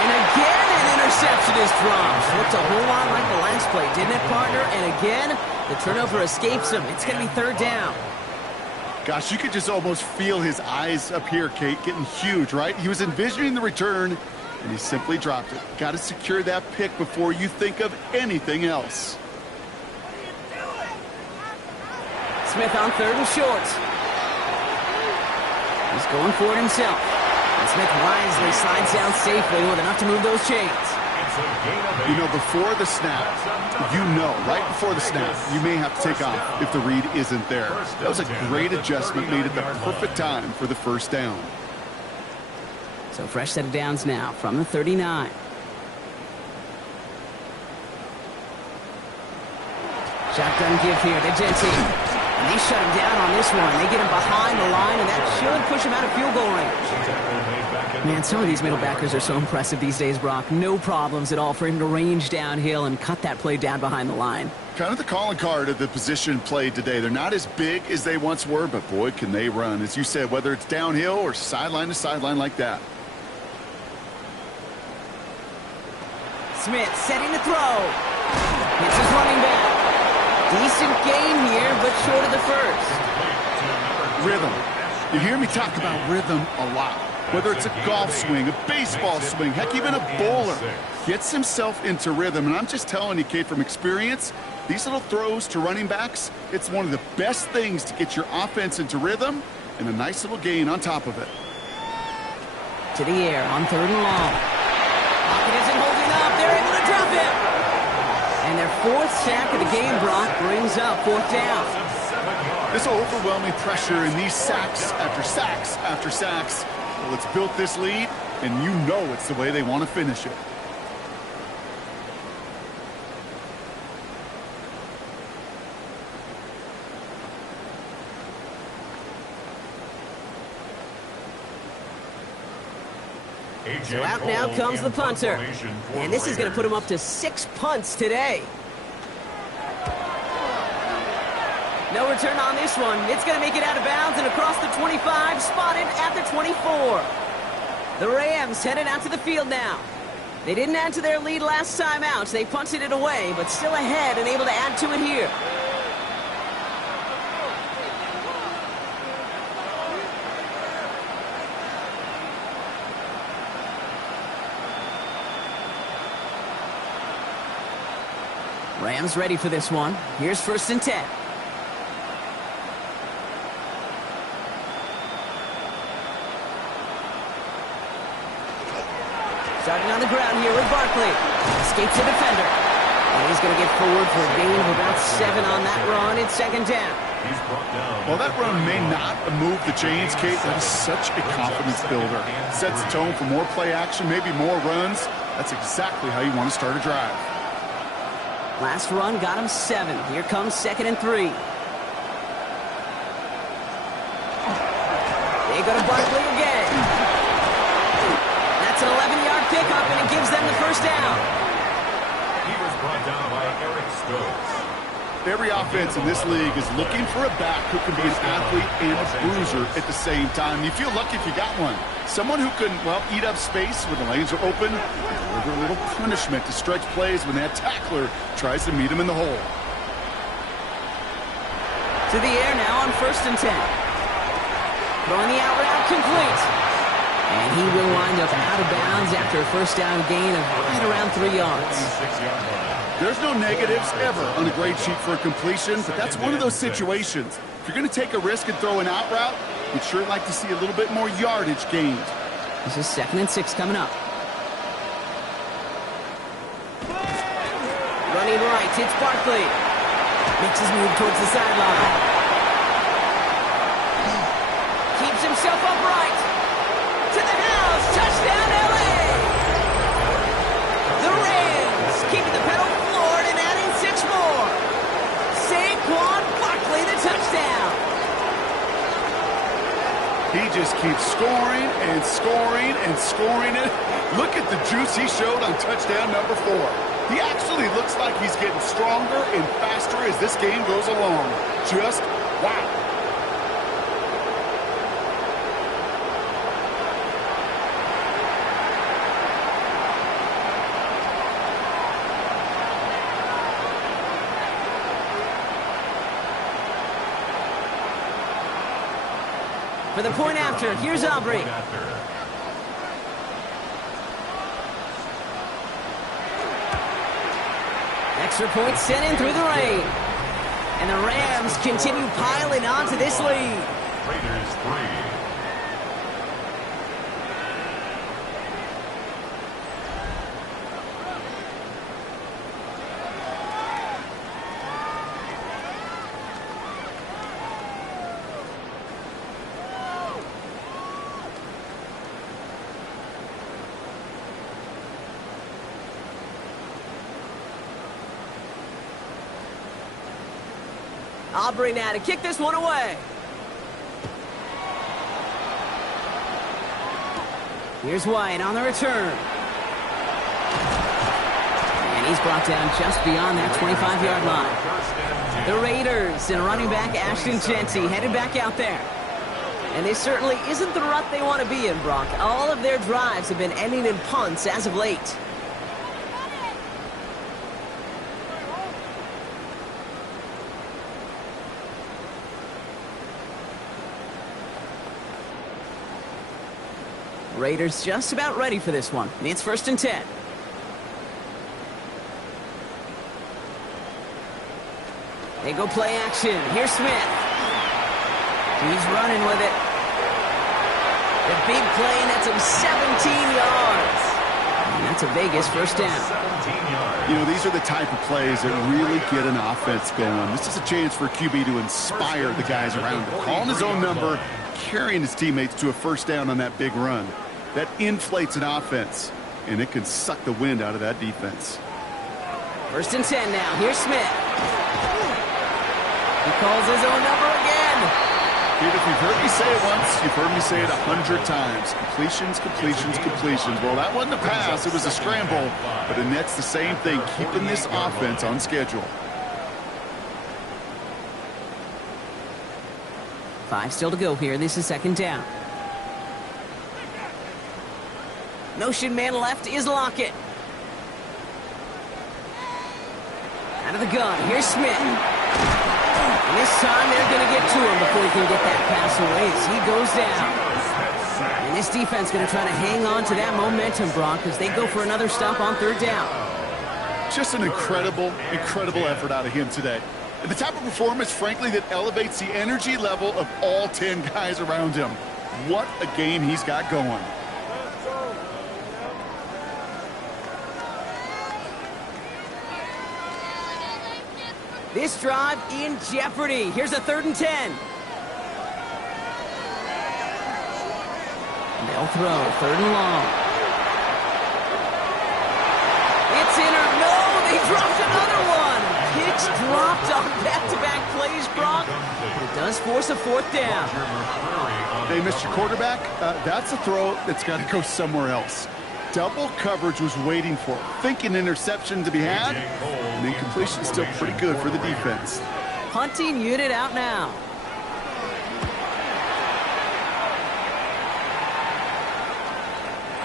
And again, an interception is dropped. Looked a whole lot like the last play, didn't it, partner? And again, the turnover escapes him. It's going to be third down. Gosh, you could just almost feel his eyes up here, Kate, getting huge, right? He was envisioning the return, and he simply dropped it. Got to secure that pick before you think of anything else. Smith on third and short. He's going for it himself. And Smith wisely slides down safely with enough to move those chains. You know, before the snap, right before the snap, you may have to take off if the read isn't there. That was a great adjustment made at the perfect time for the first down. So fresh set of downs now from the 39. Shotgun give here to Genty. And they shut him down on this one. They get him behind the line, and that should push him out of field goal range. Man, some of these middle backers are so impressive these days, Brock. No problems at all for him to range downhill and cut that play down behind the line. Kind of the calling card of the position played today. They're not as big as they once were, but boy, can they run. As you said, whether it's downhill or sideline to sideline like that. Smith setting to throw. Hits his running back. Decent gain here, but short of the first. Rhythm. You hear me talk about rhythm a lot. Whether it's a golf swing, a baseball swing, heck, even a bowler gets himself into rhythm. And I'm just telling you, Kate, from experience, these little throws to running backs, it's one of the best things to get your offense into rhythm and a nice little gain on top of it. To the air on third and long. Lockett isn't holding up. They're able to drop him. And their fourth sack of the game, Brock, brings up fourth down. This overwhelming pressure and these sacks after sacks after sacks, well, it's built this lead, and you know it's the way they want to finish it. So out now comes the punter. And this is going to put him up to 6 punts today. No return on this one. It's going to make it out of bounds and across the 25, spotted at the 24. The Rams headed out to the field now. They didn't add to their lead last time out. They punted it away, but still ahead and able to add to it here. Rams ready for this one. Here's 1st and 10. Starting on the ground here with Barkley. Escapes the defender. And he's going to get forward for a gain of about 7 on that run. It's 2nd down. Well, that run may not move the chains, Kate. That is such a confidence builder. Sets the tone for more play action, maybe more runs. That's exactly how you want to start a drive. Last run got him 7. Here comes 2nd and 3. They go to Barkley again. That's an 11-yard pickup, and it gives them the first down. He was brought down by Eric Stokes. Every offense in this league is looking for a back who can be an athlete and a bruiser at the same time. You feel lucky if you got one. Someone who can, well, eat up space when the lanes are open and deliver a little punishment to stretch plays when that tackler tries to meet him in the hole. To the air now on 1st and 10. Throwing the out route complete. And he will wind up out of bounds after a first down gain of right around 3 yards. 6-yard line. There's no negatives ever on a grade sheet for a completion, but that's one of those situations. If you're going to take a risk and throw an out route, you'd sure like to see a little bit more yardage gained. This is 2nd and 6 coming up. Running right, it's Barkley. Makes his move towards the sideline. Keeps himself upright. To the house, touchdown LA! The Rams keeping the pedal floored and adding 6 more. Saquon Barkley, the touchdown. He just keeps scoring and scoring and scoring it. Look at the juice he showed on touchdown number 4. He actually looks like he's getting stronger and faster as this game goes along. Just wow. For the point after, here's Aubrey. Extra point sent in through the rain. And the Rams continue piling on to this lead. Raiders 3. Aubrey now to kick this one away. Here's White on the return. And he's brought down just beyond that 25-yard line. The Raiders and running back Ashton Jeanty headed back out there. And this certainly isn't the rut they want to be in, Brock. All of their drives have been ending in punts as of late. Raiders just about ready for this one. It's 1st and 10. They go play action. Here's Smith. He's running with it. The big play nets him 17 yards. And that's a Vegas first down. You know, these are the type of plays that really get an offense going. This is a chance for a QB to inspire the guys around him. Calling his own number, carrying his teammates to a first down on that big run. That inflates an offense, and it can suck the wind out of that defense. 1st and 10 now. Here's Smith. He calls his own number again. Dude, if you've heard me say it once, you've heard me say it 100 times. Completions, completions, completions. Well, that wasn't a pass. It was a scramble. But it nets the same thing, keeping this offense on schedule. 5 still to go here. This is 2nd down. Notion man left is Lockett. Out of the gun. Here's Smith. And this time they're going to get to him before he can get that pass away as he goes down. And this defense going to try to hang on to that momentum, Brock, as they go for another stop on 3rd down. Just an incredible, incredible effort out of him today. And the type of performance, frankly, that elevates the energy level of all 10 guys around him. What a game he's got going. This drive in jeopardy. Here's a 3rd and 10. And they'll throw 3rd and long. It's in or no, they dropped another one. Pitch dropped on back-to-back plays, Brock. It does force a 4th down. Hey, Mr. Quarterback, that's a throw that's got to go somewhere else. double coverage was waiting for it. Thinking interception to be had, and the incompletion is still pretty good for the defense. Punting unit out now.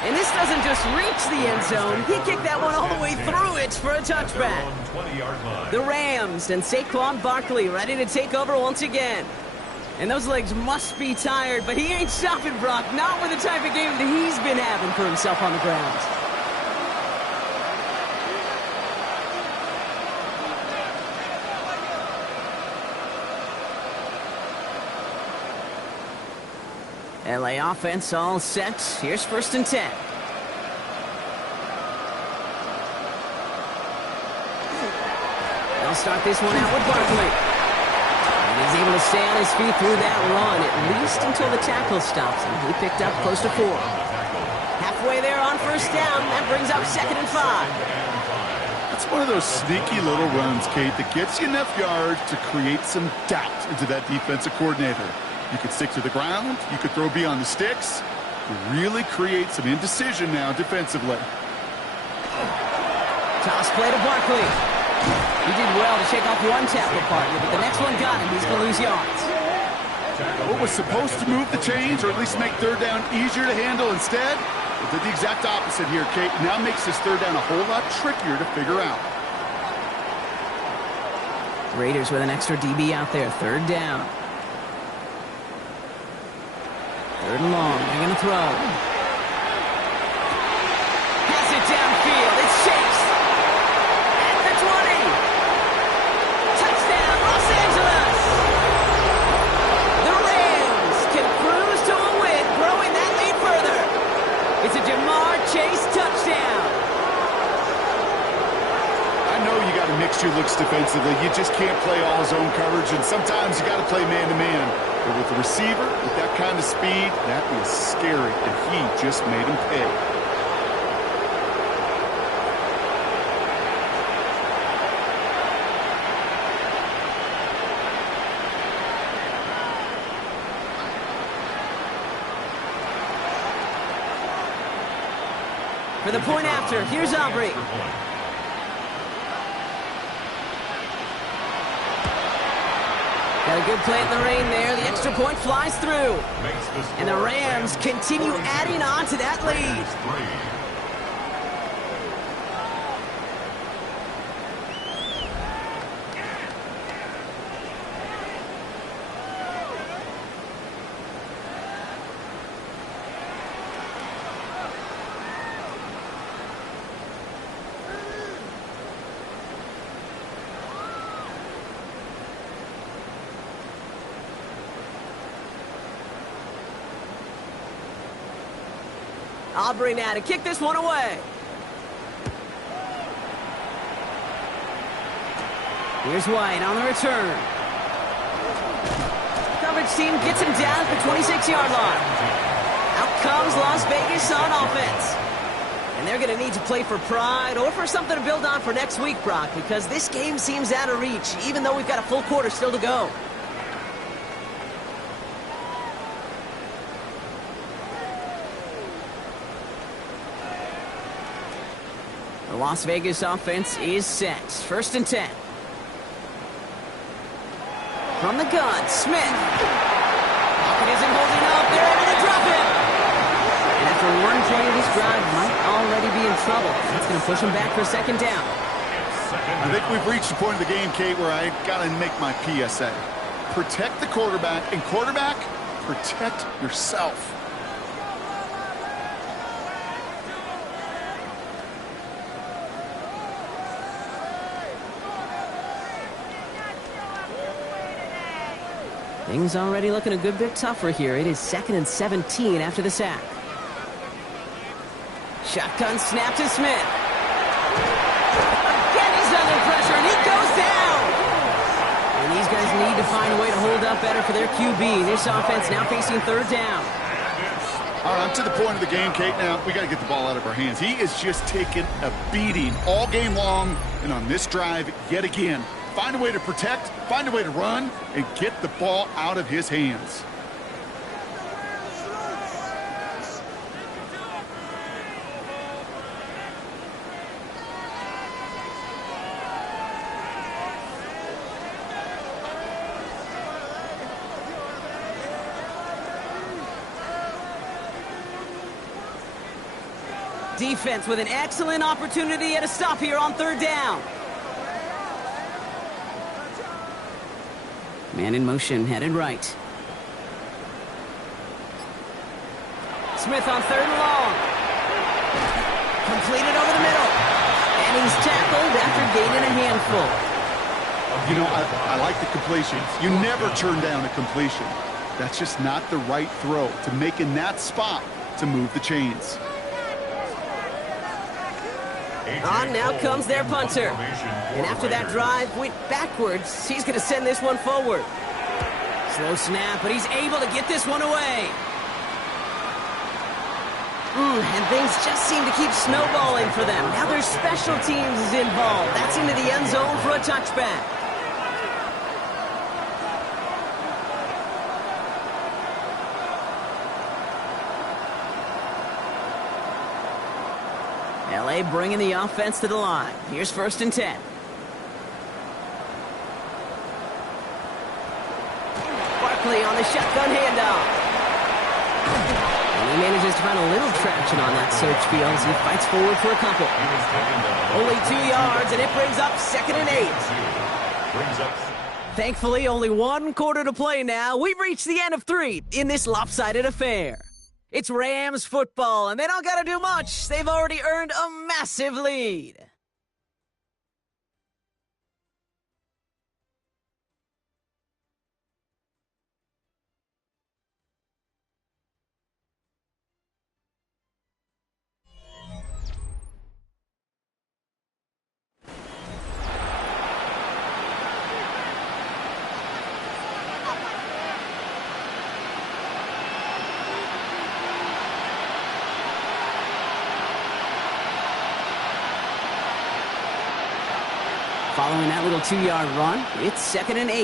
And this doesn't just reach the end zone. He kicked that one all the way through it for a touchback. The Rams and Saquon Barkley ready to take over once again. And those legs must be tired, but he ain't stopping, Brock. Not with the type of game that he's been having for himself on the ground. LA offense all set. Here's 1st and 10. They'll start this one out with Barkley. And he's able to stay on his feet through that run, at least until the tackle stops him. He picked up close to 4. Halfway there on 1st down. That brings up 2nd and 5. That's one of those sneaky little runs, Kate, that gets you enough yards to create some doubt into that defensive coordinator. You could stick to the ground. You could throw beyond the sticks. Really create some indecision now defensively. Toss play to Barkley. He did well to shake off one tackle partner, but the next one got him. He's going to lose yards. What was supposed to move the chains, or at least make 3rd down easier to handle instead, it did the exact opposite here, Kate. Now makes this 3rd down a whole lot trickier to figure out. Raiders with an extra DB out there. 3rd down. 3rd and long. They're going to throw. Has it downfield. It's Chase. At the 20. Touchdown, Los Angeles. The Rams can cruise to a win, growing that lead further. It's a Jamar Chase touchdown. I know you got to mix your looks defensively. You just can't play all zone coverage, and sometimes you got to play man-to-man. But with the receiver, with that kind of speed, that is scary, and he just made him pay. For the point after, here's Aubrey. Got a good play in the rain there. The extra point flies through. And the Rams continue adding on to that lead. Aubrey now to kick this one away. Here's White on the return. Coverage team gets him down at the 26-yard line. Out comes Las Vegas on offense. And they're going to need to play for pride or for something to build on for next week, Brock, because this game seems out of reach, even though we've got a full quarter still to go. The Las Vegas offense is set. 1st and 10. From the gun, Smith. Pocket isn't holding up. They're able to drop it. And after one play of this drive, might already be in trouble. That's going to push him back for 2nd down. I think we've reached the point of the game, Kate, where I got to make my PSA. Protect the quarterback, and quarterback, protect yourself. Things already looking a good bit tougher here. It is 2nd and 17 after the sack. Shotgun snap to Smith. Again, he's under pressure, and he goes down. And these guys need to find a way to hold up better for their QB. This offense now facing 3rd down. All right, I'm to the point of the game, Kate. Now, we got to get the ball out of our hands. He is just taking a beating all game long, and on this drive, yet again. Find a way to protect, find a way to run, and get the ball out of his hands. Defense with an excellent opportunity at a stop here on third down. Man in motion, headed right. Smith on third and long. Completed over the middle. And he's tackled after gaining a handful. You know, I like the completions. You never turn down a completion. That's just not the right throw to make in that spot to move the chains. On now comes their punter. And after that drive went backwards, he's going to send this one forward. Slow snap, but he's able to get this one away. And things just seem to keep snowballing for them. Now their special teams is involved. That's into the end zone for a touchback. LA bringing the offense to the line. Here's 1st and 10. Barkley on the shotgun handoff. And he manages to find a little traction on that search field as he fights forward for a couple. Only 2 yards, and it brings up 2nd and 8. Thankfully, only 1 quarter to play now. We've reached the end of 3 in this lopsided affair. It's Rams football, and they don't got to do much. They've already earned a massive lead. Following that little 2-yard run, it's 2nd and 8.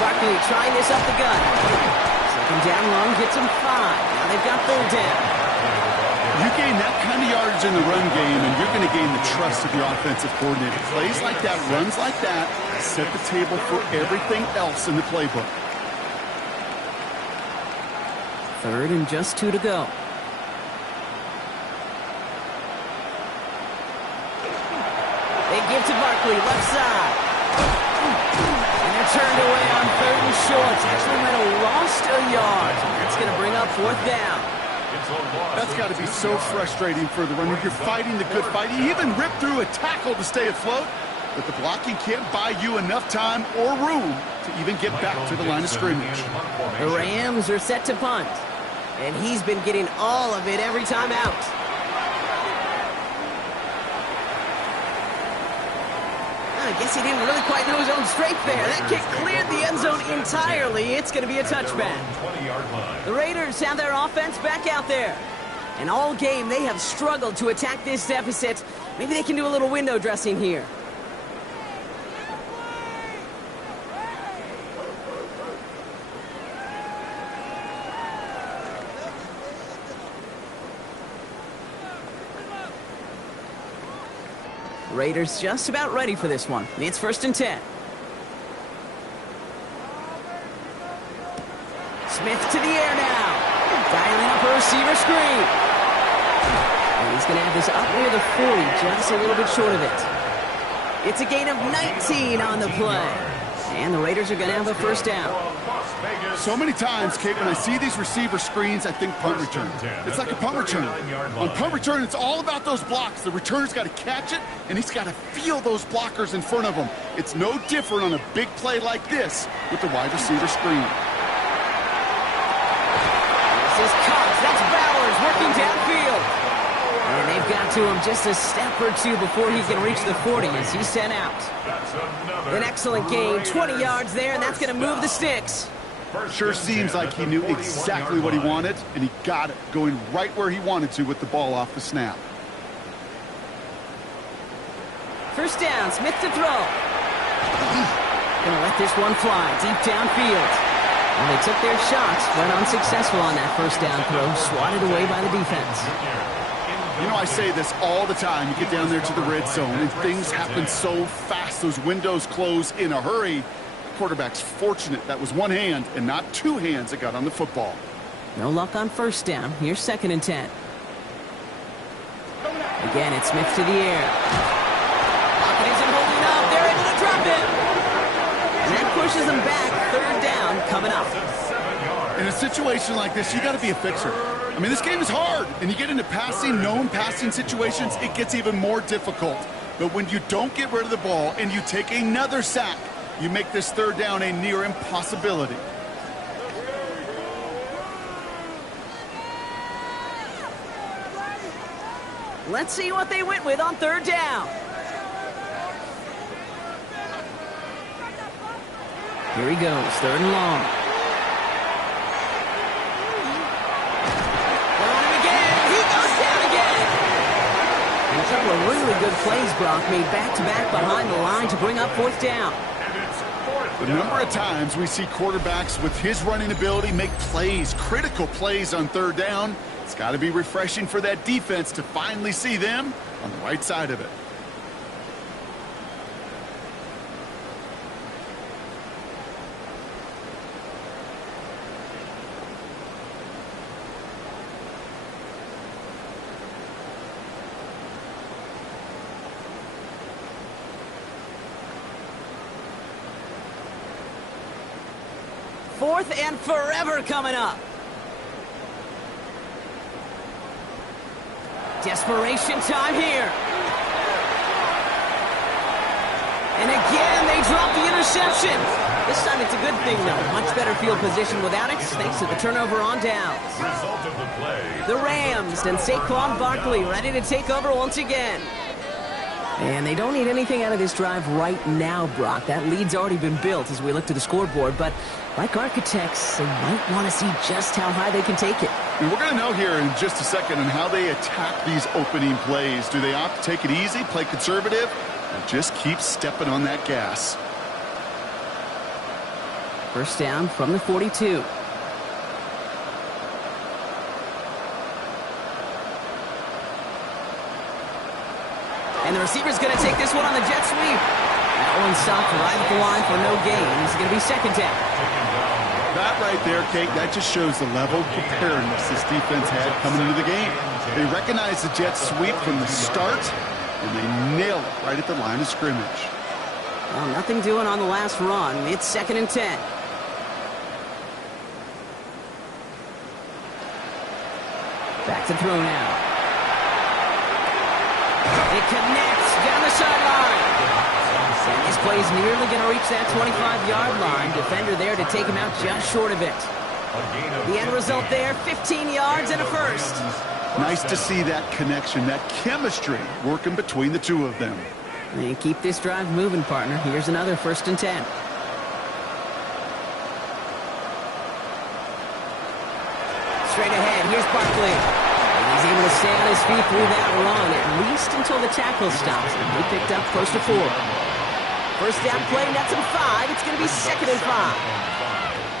Barkley trying this up the gut. 2nd down run gets him 5. Now they've got 3rd down. You gain that kind of yardage in the run game, and you're going to gain the trust of your offensive coordinator. Plays like that, runs like that, set the table for everything else in the playbook. 3rd and just 2 to go. They give to Barkley, left side. And they're turned away on 3rd and short. Actually might have lost a yard. That's going to bring up 4th down. That's got to be so frustrating for the runner. You're fighting the good fight. You even ripped through a tackle to stay afloat, but the blocking can't buy you enough time or room to even get back to the line of scrimmage. The Rams are set to punt, and he's been getting all of it every time out. I guess he didn't really quite know his own strength there. That kick cleared the end zone entirely. It's going to be a touchback. The Raiders have their offense back out there. And all game, they have struggled to attack this deficit. Maybe they can do a little window dressing here. Raiders just about ready for this one. It's 1st and 10. Smith to the air now. Dialing up a receiver screen. And he's going to have this up near the 40, just a little bit short of it. It's a gain of 19 on the play. And the Raiders are going to have a 1st down. So many times, Kate, when I see these receiver screens, I think punt return. It's like a punt return. On punt return, it's all about those blocks. The returner's got to catch it, and he's got to feel those blockers in front of him. It's no different on a big play like this with the wide receiver screen. This is Cox. That's Bowers working downfield. And they've got to him just a step or 2 before he can reach the 40 as he's sent out. An excellent gain, 20 yards there, and that's going to move the sticks. Sure seems like he knew exactly what he wanted, and he got it, going right where he wanted to with the ball off the snap. 1st down, Smith to throw. Gonna let this one fly deep downfield. Well, they took their shots, went unsuccessful on that 1st down throw, swatted away by the defense. You know, I say this all the time. You get down there to the red zone, and things happen so fast. Those windows close in a hurry. The quarterback's fortunate that was one hand and not 2 hands that got on the football. No luck on first down. Here's 2nd and 10. Again, it's Smith to the air. Pocket isn't holding up. They're able to drop him. And that pushes them back. 3rd down coming up. In a situation like this, you got to be a fixer. I mean, this game is hard, and you get into known passing situations, it gets even more difficult. But when you don't get rid of the ball and you take another sack, you make this 3rd down a near impossibility. Let's see what they went with on 3rd down. Here he goes, 3rd and long. A couple of really good plays, Brock, made back-to-back behind the line to bring up 4th down. The number of times we see quarterbacks with his running ability make plays, critical plays on 3rd down, it's got to be refreshing for that defense to finally see them on the right side of it. Fourth and forever coming up. Desperation time here. And again, they drop the interception. This time it's a good thing, though. Much better field position without it, thanks to the turnover on downs. Result of the play. The Rams and Saquon Barkley ready to take over once again. And they don't need anything out of this drive right now, Brock. That lead's already been built as we look to the scoreboard. But like architects, they might want to see just how high they can take it. And we're going to know here in just a second on how they attack these opening plays. Do they opt to take it easy, play conservative, or just keep stepping on that gas? First down from the 42. And the receiver's going to take this one on the jet sweep. That one stopped right at the line for no gain. It's going to be 2nd down. That right there, Kate, that just shows the level of preparedness this defense had coming into the game. They recognized the jet sweep from the start, and they nailed it right at the line of scrimmage. Well, nothing doing on the last run. It's 2nd and 10. Back to throw now. It connects down the sideline. And this play is nearly going to reach that 25-yard line. Defender there to take him out just short of it. The end result there, 15 yards and a first. Nice to see that connection, that chemistry working between the two of them. And keep this drive moving, partner. Here's another 1st and 10. Straight ahead, here's Barkley. And he's able to stay on his feet through that run, at least until the tackle stops. And he picked up close to 4. First down play, nets him 5. It's going to be 2nd and 5.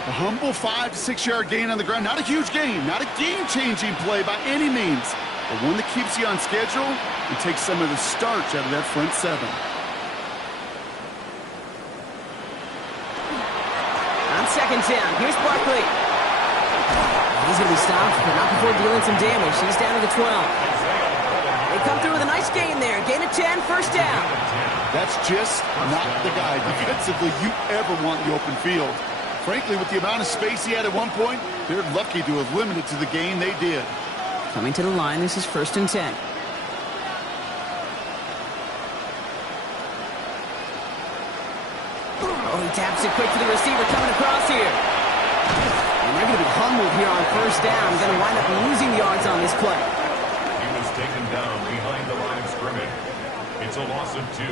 A humble 5 to 6 yard gain on the ground. Not a huge gain, not a game-changing play by any means, but one that keeps you on schedule and takes some of the starch out of that front 7. On 2nd down, here's Barkley. He's going to be stopped, but not before dealing some damage. He's down to the 12. They come through with a nice gain there. Gain of 10, first down. That's just not the guy defensively you ever want in the open field. Frankly, with the amount of space he had at one point, they're lucky to have limited to the gain they did. Coming to the line, this is 1st and 10. Oh, he taps it quick to the receiver coming across here. And they're going to be humbled here on first down. Going to wind up losing yards on this play. He was taken down behind the line of scrimmage. It's a loss of 2.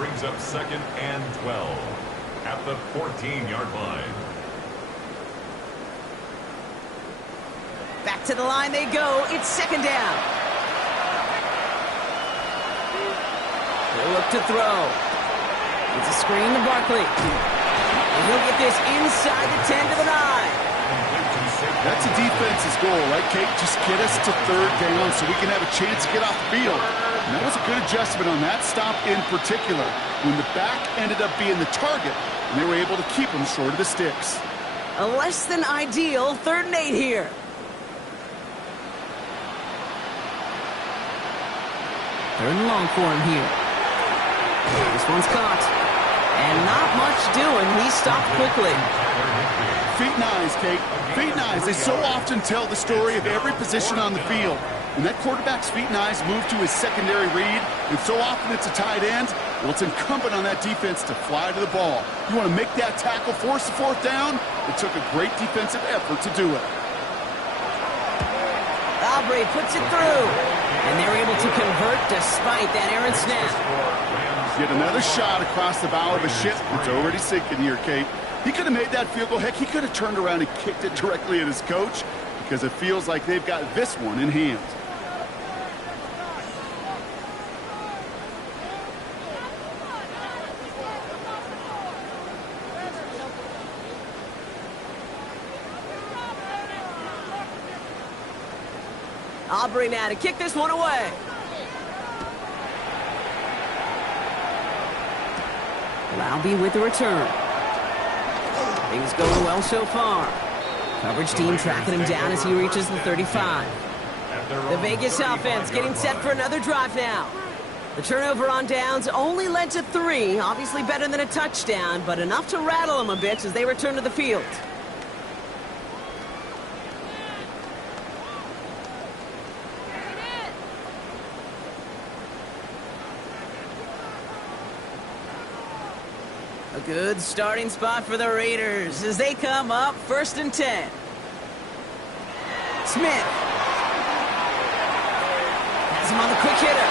Brings up 2nd and 12 at the 14-yard line. Back to the line they go. It's 2nd down. They'll look to throw. It's a screen to Barkley. And he'll get this inside the 10 to the 9. That's a defense's goal, right, Kate? Just get us to 3rd down so we can have a chance to get off the field. And that was a good adjustment on that stop in particular, when the back ended up being the target, and they were able to keep him short of the sticks. A less than ideal 3rd and 8 here. Third and long for him here. This one's caught. And not much doing. He stopped quickly. Feet and eyes, Kate. Feet and eyes. They so often tell the story of every position on the field. When that quarterback's feet and eyes move to his secondary read, and so often it's a tight end, well, it's incumbent on that defense to fly to the ball. You want to make that tackle, force the fourth down? It took a great defensive effort to do it. Aubrey puts it through. And they're able to convert despite that errant snap. Get another shot across the bow of a ship. It's already sinking here, Kate. He could have made that field goal. Heck, he could have turned around and kicked it directly at his coach because it feels like they've got this one in hand. Aubrey now to kick this one away. Laube with the return. Things going well so far. Coverage team tracking him down as he reaches the 35. The Vegas offense getting set for another drive now. The turnover on downs only led to 3. Obviously better than a touchdown, but enough to rattle them a bit as they return to the field. A good starting spot for the Raiders as they come up 1st and 10. Smith. Has him on the quick hitter.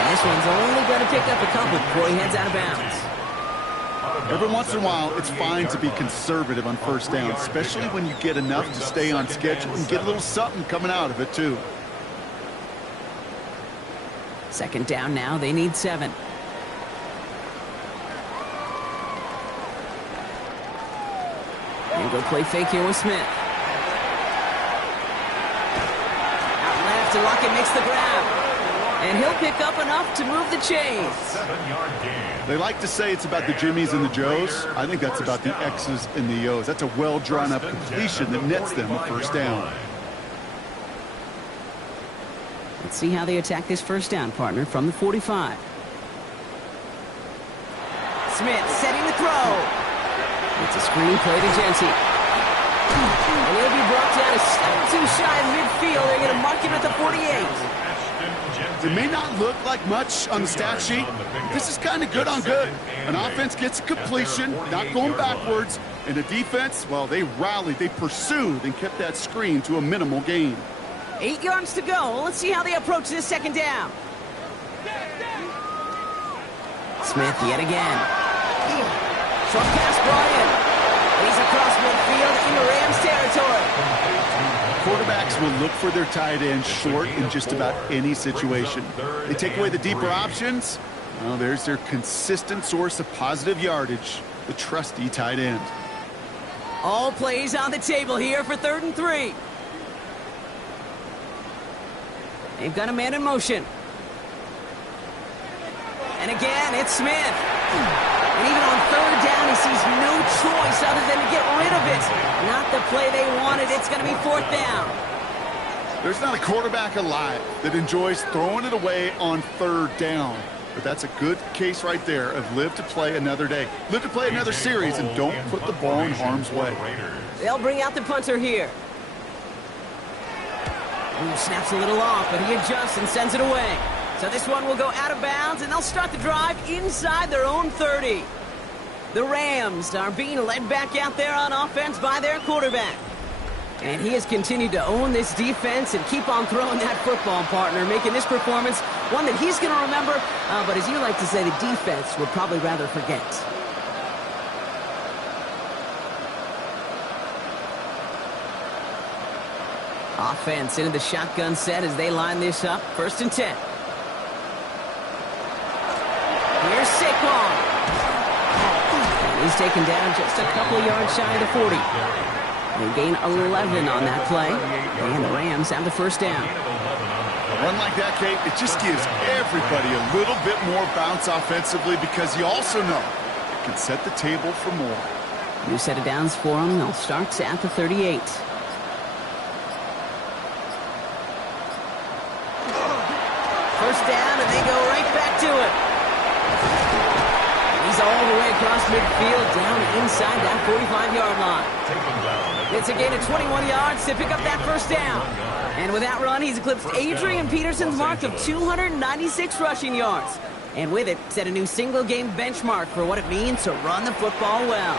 And this one's only going to pick up a couple before he heads out of bounds. Every once in a while, it's fine to be conservative on first down, especially when you get enough to stay on schedule and get a little something coming out of it, too. 2nd down now. They need 7. And go play fake here with Smith. Out left, and Lockett makes the grab. And he'll pick up enough to move the chains. 7-yard gain. They like to say it's about the Jimmies and the Joes. I think that's about the X's and the O's. That's a well-drawn-up completion that nets them a first down. Let's see how they attack this first down, partner, from the 45. Smith setting the throw. It's a screen play to Genty. And he'll be brought down a step too shy of midfield. They're going to mark him at the 48. It may not look like much on the stat sheet. This is kind of good on good. An offense gets a completion, not going backwards. And the defense, well, they rallied, they pursued, and kept that screen to a minimal gain. 8 yards to go. Let's see how they approach this 2nd down. Smith yet again. Short pass brought in. He's across midfield into Rams territory. Quarterbacks will look for their tight end short in just about any situation. They take away the deeper options. Well, there's their consistent source of positive yardage, the trusty tight end. All plays on the table here for 3rd and 3. They've got a man in motion. And again, it's Smith. And even on 3rd down, he sees no choice other than to get rid of it. Not the play they wanted. It's going to be 4th down. There's not a quarterback alive that enjoys throwing it away on 3rd down. But that's a good case right there of live to play another day. Live to play another series and don't put the ball in harm's way. They'll bring out the punter here. Ooh, snaps a little off, but he adjusts and sends it away. So this one will go out of bounds, and they'll start the drive inside their own 30. The Rams are being led back out there on offense by their quarterback. And he has continued to own this defense and keep on throwing that football, partner, making this performance one that he's going to remember, but as you like to say, the defense would probably rather forget. Offense into the shotgun set as they line this up. 1st and 10. Here's Saquon. He's taken down just a couple of yards shy of the 40. They gain 11 on that play, and the Rams have the 1st down. A run like that, Kate, it just gives everybody a little bit more bounce offensively because you also know it can set the table for more. New set of downs for them. They'll start at the 38. First down, and they across midfield, down inside that 45-yard line. It's a gain of 21 yards to pick up that first down. And with that run, he's eclipsed Adrian Peterson's mark of 296 rushing yards. And with it, set a new single-game benchmark for what it means to run the football well.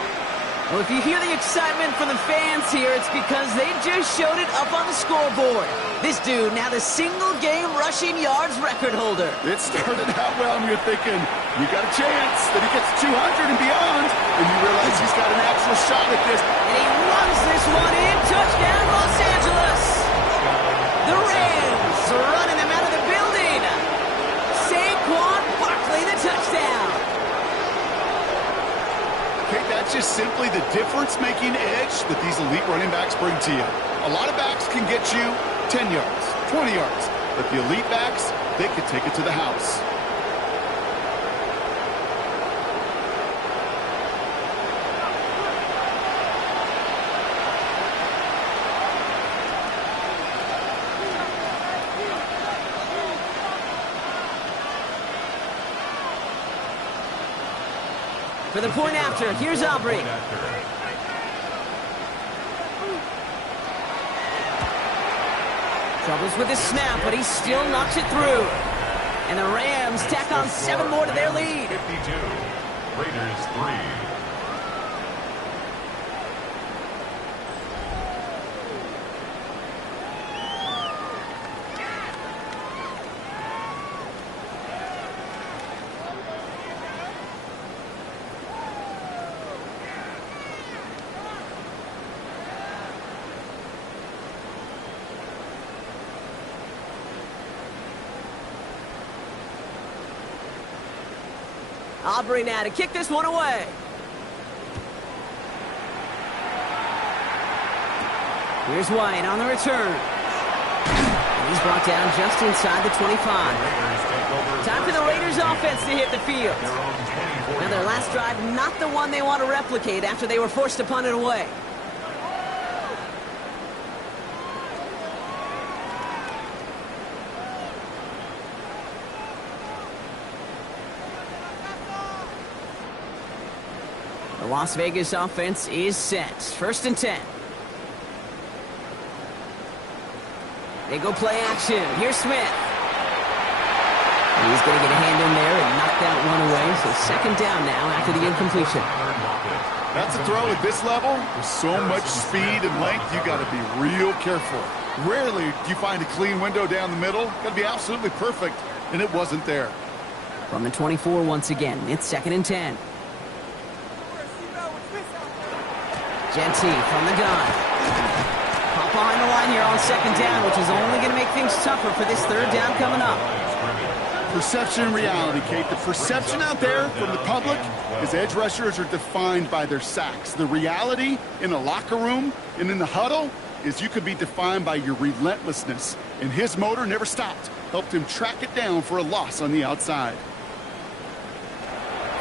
Well, if you hear the excitement from the fans here, it's because they just showed it up on the scoreboard. This dude, now the single-game rushing yards record holder. It started out well, and you're thinking, you got a chance that he gets 200 and beyond, and you realize he's got an actual shot at this. And he runs this one in. Touchdown, Los Angeles. The Rams running them out of the building. Saquon Barkley, the touchdown. Okay, that's just simply the difference-making edge that these elite running backs bring to you. A lot of backs can get you 10 yards, 20 yards, but the elite backs, they can take it to the house. For the point after, here's Aubrey. Troubles with his snap, but he still knocks it through. And the Rams tack on 7 more to their lead. 52. Raiders 3. Aubrey now to kick this one away. Here's White on the return. And he's brought down just inside the 25. Time for the Raiders offense to hit the field. Now their last drive, not the one they want to replicate after they were forced to punt it away. The Las Vegas offense is set. 1st and 10. They go play action. Here's Smith. He's going to get a hand in there and knock that one away. So 2nd down now after the incompletion. That's a throw at this level. With so much speed and length, you got to be real careful. Rarely do you find a clean window down the middle. Got to be absolutely perfect, and it wasn't there. From the 24 once again, it's 2nd and 10. Genty from the gun. Pop behind the line here on 2nd down, which is only going to make things tougher for this 3rd down coming up. Perception and reality, Kate. The perception out there from the public is edge rushers are defined by their sacks. The reality in a locker room and in the huddle is you could be defined by your relentlessness. And his motor never stopped. Helped him track it down for a loss on the outside.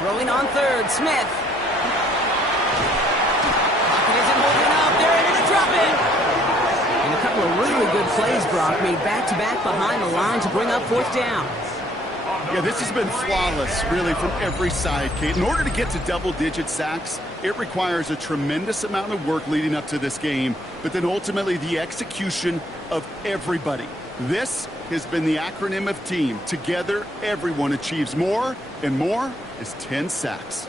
Throwing on 3rd, Smith. Isn't holding up. They're able to drop it. And a couple of really good plays, Brock, made back-to-back behind the line to bring up 4th down. Yeah, this has been flawless, really, from every side, Kate. In order to get to double-digit sacks, it requires a tremendous amount of work leading up to this game, but then ultimately the execution of everybody. This has been the acronym of team. Together, everyone achieves more, and more is 10 sacks.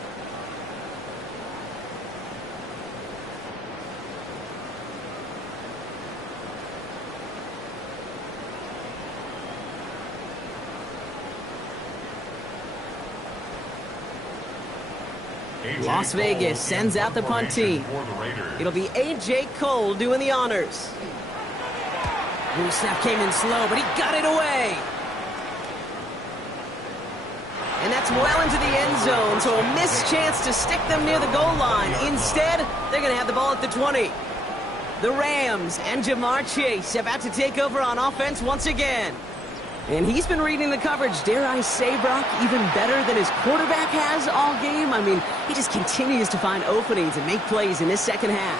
Las Vegas sends out the punt team. It'll be A.J. Cole doing the honors. New snap came in slow, but he got it away. And that's well into the end zone, so a missed chance to stick them near the goal line. Instead, they're going to have the ball at the 20. The Rams and Jamar Chase about to take over on offense once again. And he's been reading the coverage, dare I say, Brock, even better than his quarterback has all game. I mean, he just continues to find openings and make plays in this 2nd half.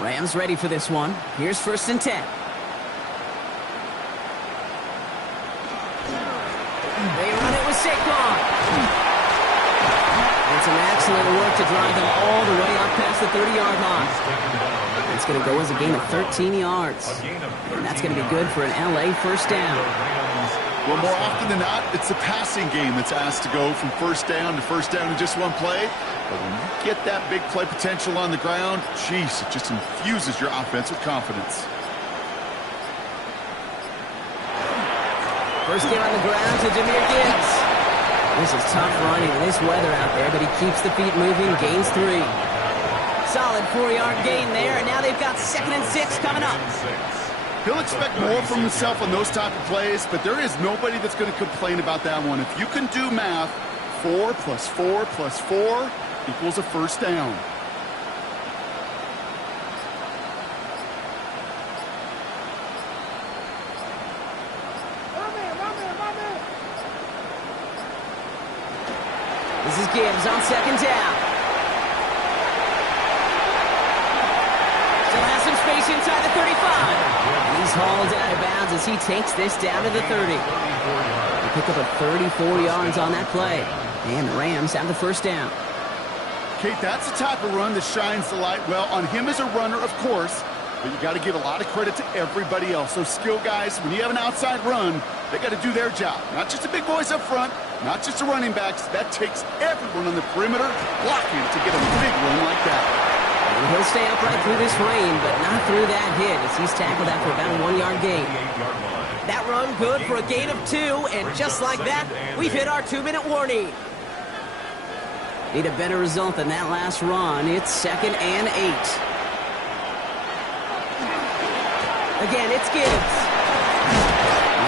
Rams ready for this one. Here's 1st and 10. They run it with Saquon. And some excellent work to drive them all the way up past the 30-yard line. It's going to go as a gain of 13 yards. And that's going to be good for an LA first down. Well, more often than not, it's the passing game that's asked to go from first down in just one play. But when you get that big play potential on the ground, geez, it just infuses your offense with confidence. First game on the ground to Jahmyr Gibbs. This is tough running in this weather out there, but he keeps the feet moving, gains 3. Solid 4-yard gain there, and now they've got 2nd and 6 coming up. He'll expect more from himself on those type of plays, but there is nobody that's going to complain about that one. If you can do math, 4 + 4 + 4 equals a first down. This is Gibbs on 2nd down. Still has some space inside the 35. He's hauled out of bounds as he takes this down to the 30. They pick up a 34 yards on that play. And the Rams have the first down. Kate, that's the type of run that shines the light well on him as a runner, of course, but you got to give a lot of credit to everybody else. Those skill guys, when you have an outside run, they got to do their job. Not just the big boys up front, not just the running backs. That takes everyone on the perimeter blocking to get a big run like that. And he'll stay upright through this rain, but not through that hit as he's tackled after about a 1-yard gain. That run good for a gain of 2, and just like that, we've hit our 2-minute warning. Need a better result than that last run. It's 2nd and 8. Again, it's Gibbs.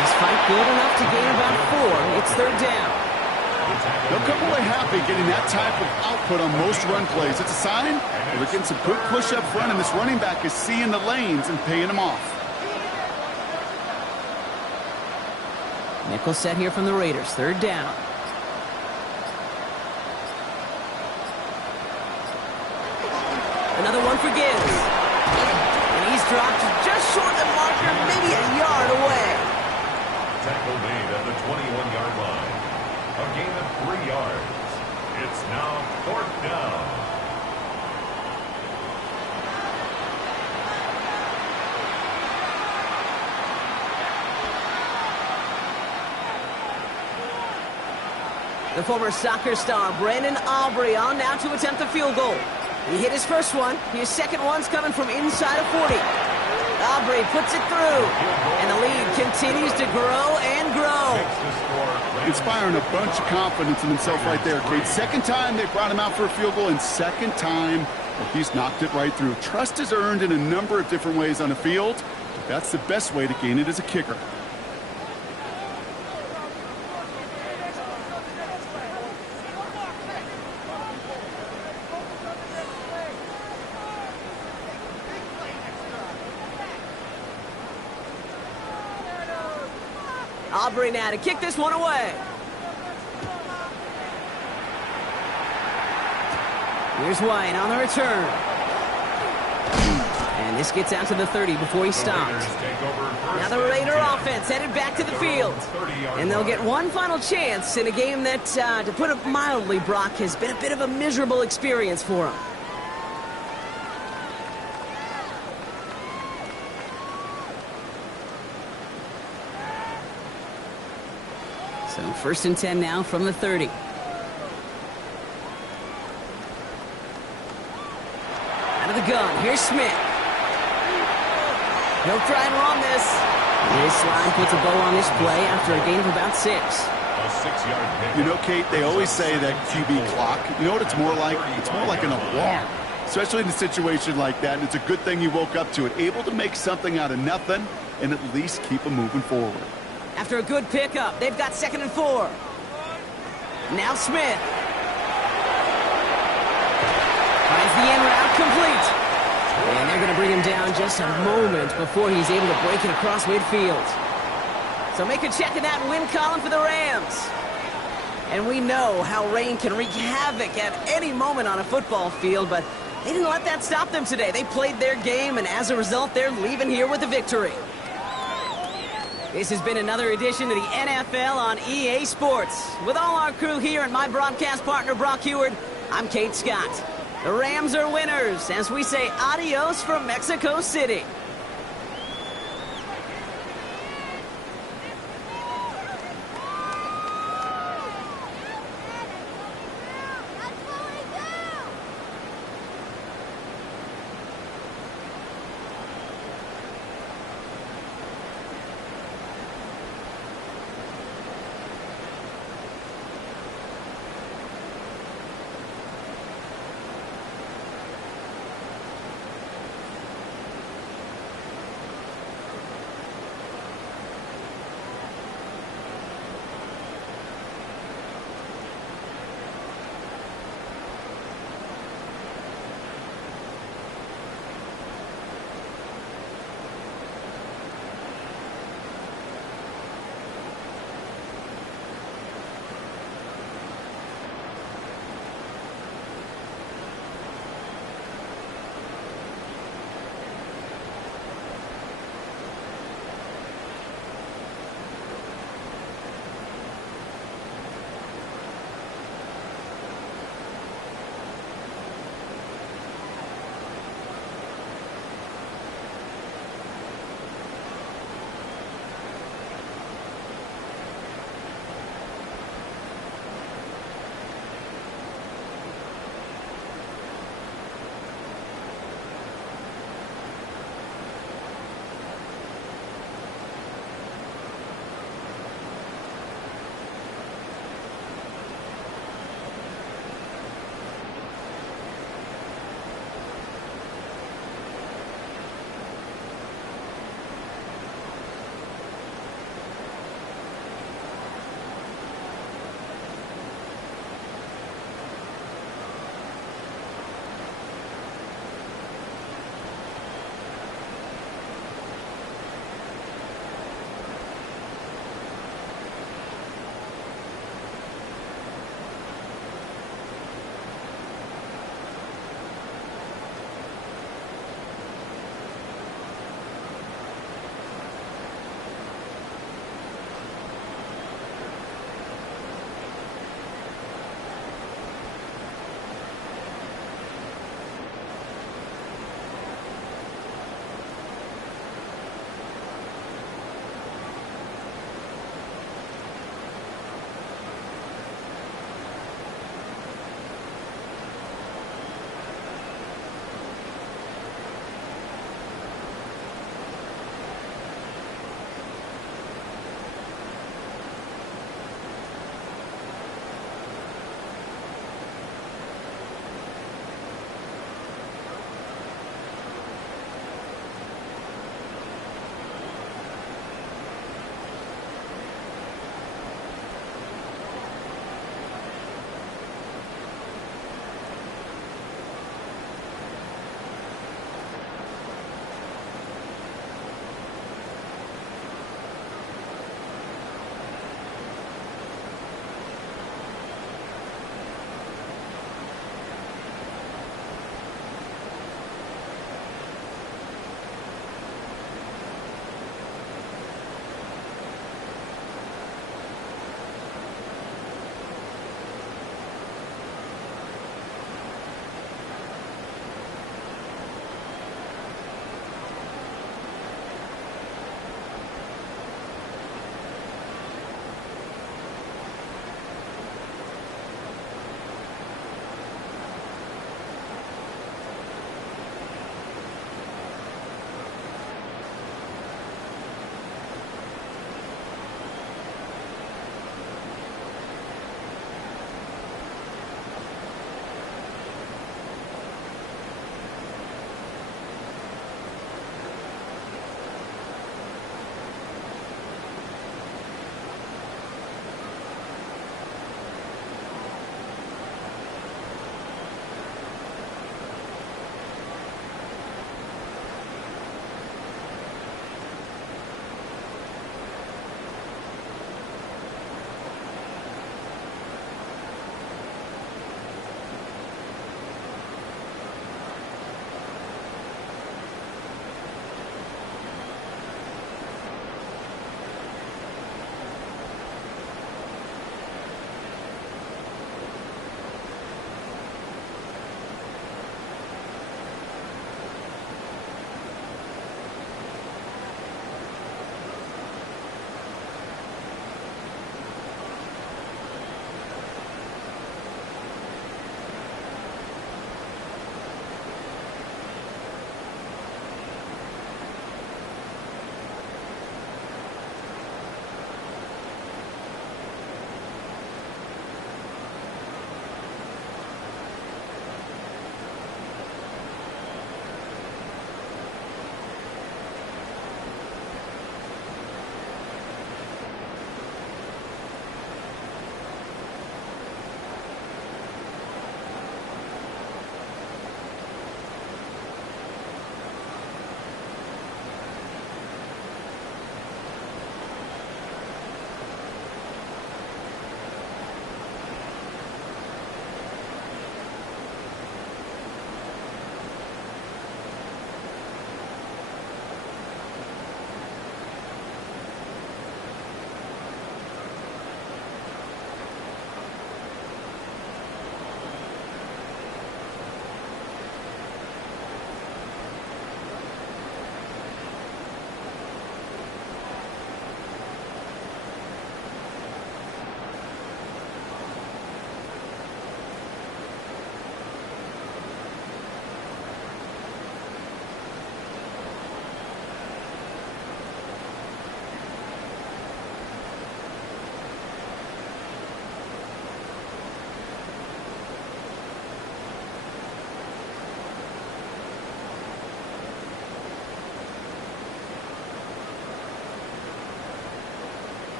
This fight good enough to gain about 4. It's 3rd down. They'll come away happy getting that type of output on most run plays. It's a sign that they're getting some good push up front, and this running back is seeing the lanes and paying them off. Nickel set here from the Raiders. 3rd down. Another one for Gibbs. And he's dropped just short of the marker, maybe a yard away. Tackle made at the 21-yard line. A gain of 3 yards. It's now 4th down. The former soccer star, Brandon Aubrey, on now to attempt the field goal. He hit his first one. His second one's coming from inside of 40. Aubrey puts it through. And the lead continues to grow and grow. Inspiring a bunch of confidence in himself right there, Kate. Second time they brought him out for a field goal, and second time he's knocked it right through. Trust is earned in a number of different ways on the field. But that's the best way to gain it as a kicker. Aubrey now to kick this one away. Here's White on the return. And this gets out to the 30 before he stops. Now the Raider offense headed back to the field. And they'll get one final chance in a game that, to put it mildly, Brock, has been a bit of a miserable experience for them. So 1st and 10 now from the 30. Out of the gun, here's Smith. He'll try and run this. This line puts a bow on this play after a gain of about 6. A 6-yard pick. You know, Kate, they always say that QB clock, you know what it's more like? It's more like an alarm, especially in a situation like that. And it's a good thing you woke up to it, able to make something out of nothing and at least keep them moving forward. After a good pickup, they've got 2nd and 4. Now Smith. Finds the in route complete. And they're going to bring him down just a moment before he's able to break it across midfield. So make a check in that win column for the Rams. And we know how rain can wreak havoc at any moment on a football field, but they didn't let that stop them today. They played their game, and as a result, they're leaving here with a victory. This has been another edition of the NFL on EA Sports. With all our crew here and my broadcast partner, Brock Heward, I'm Kate Scott. The Rams are winners as we say adios from Mexico City.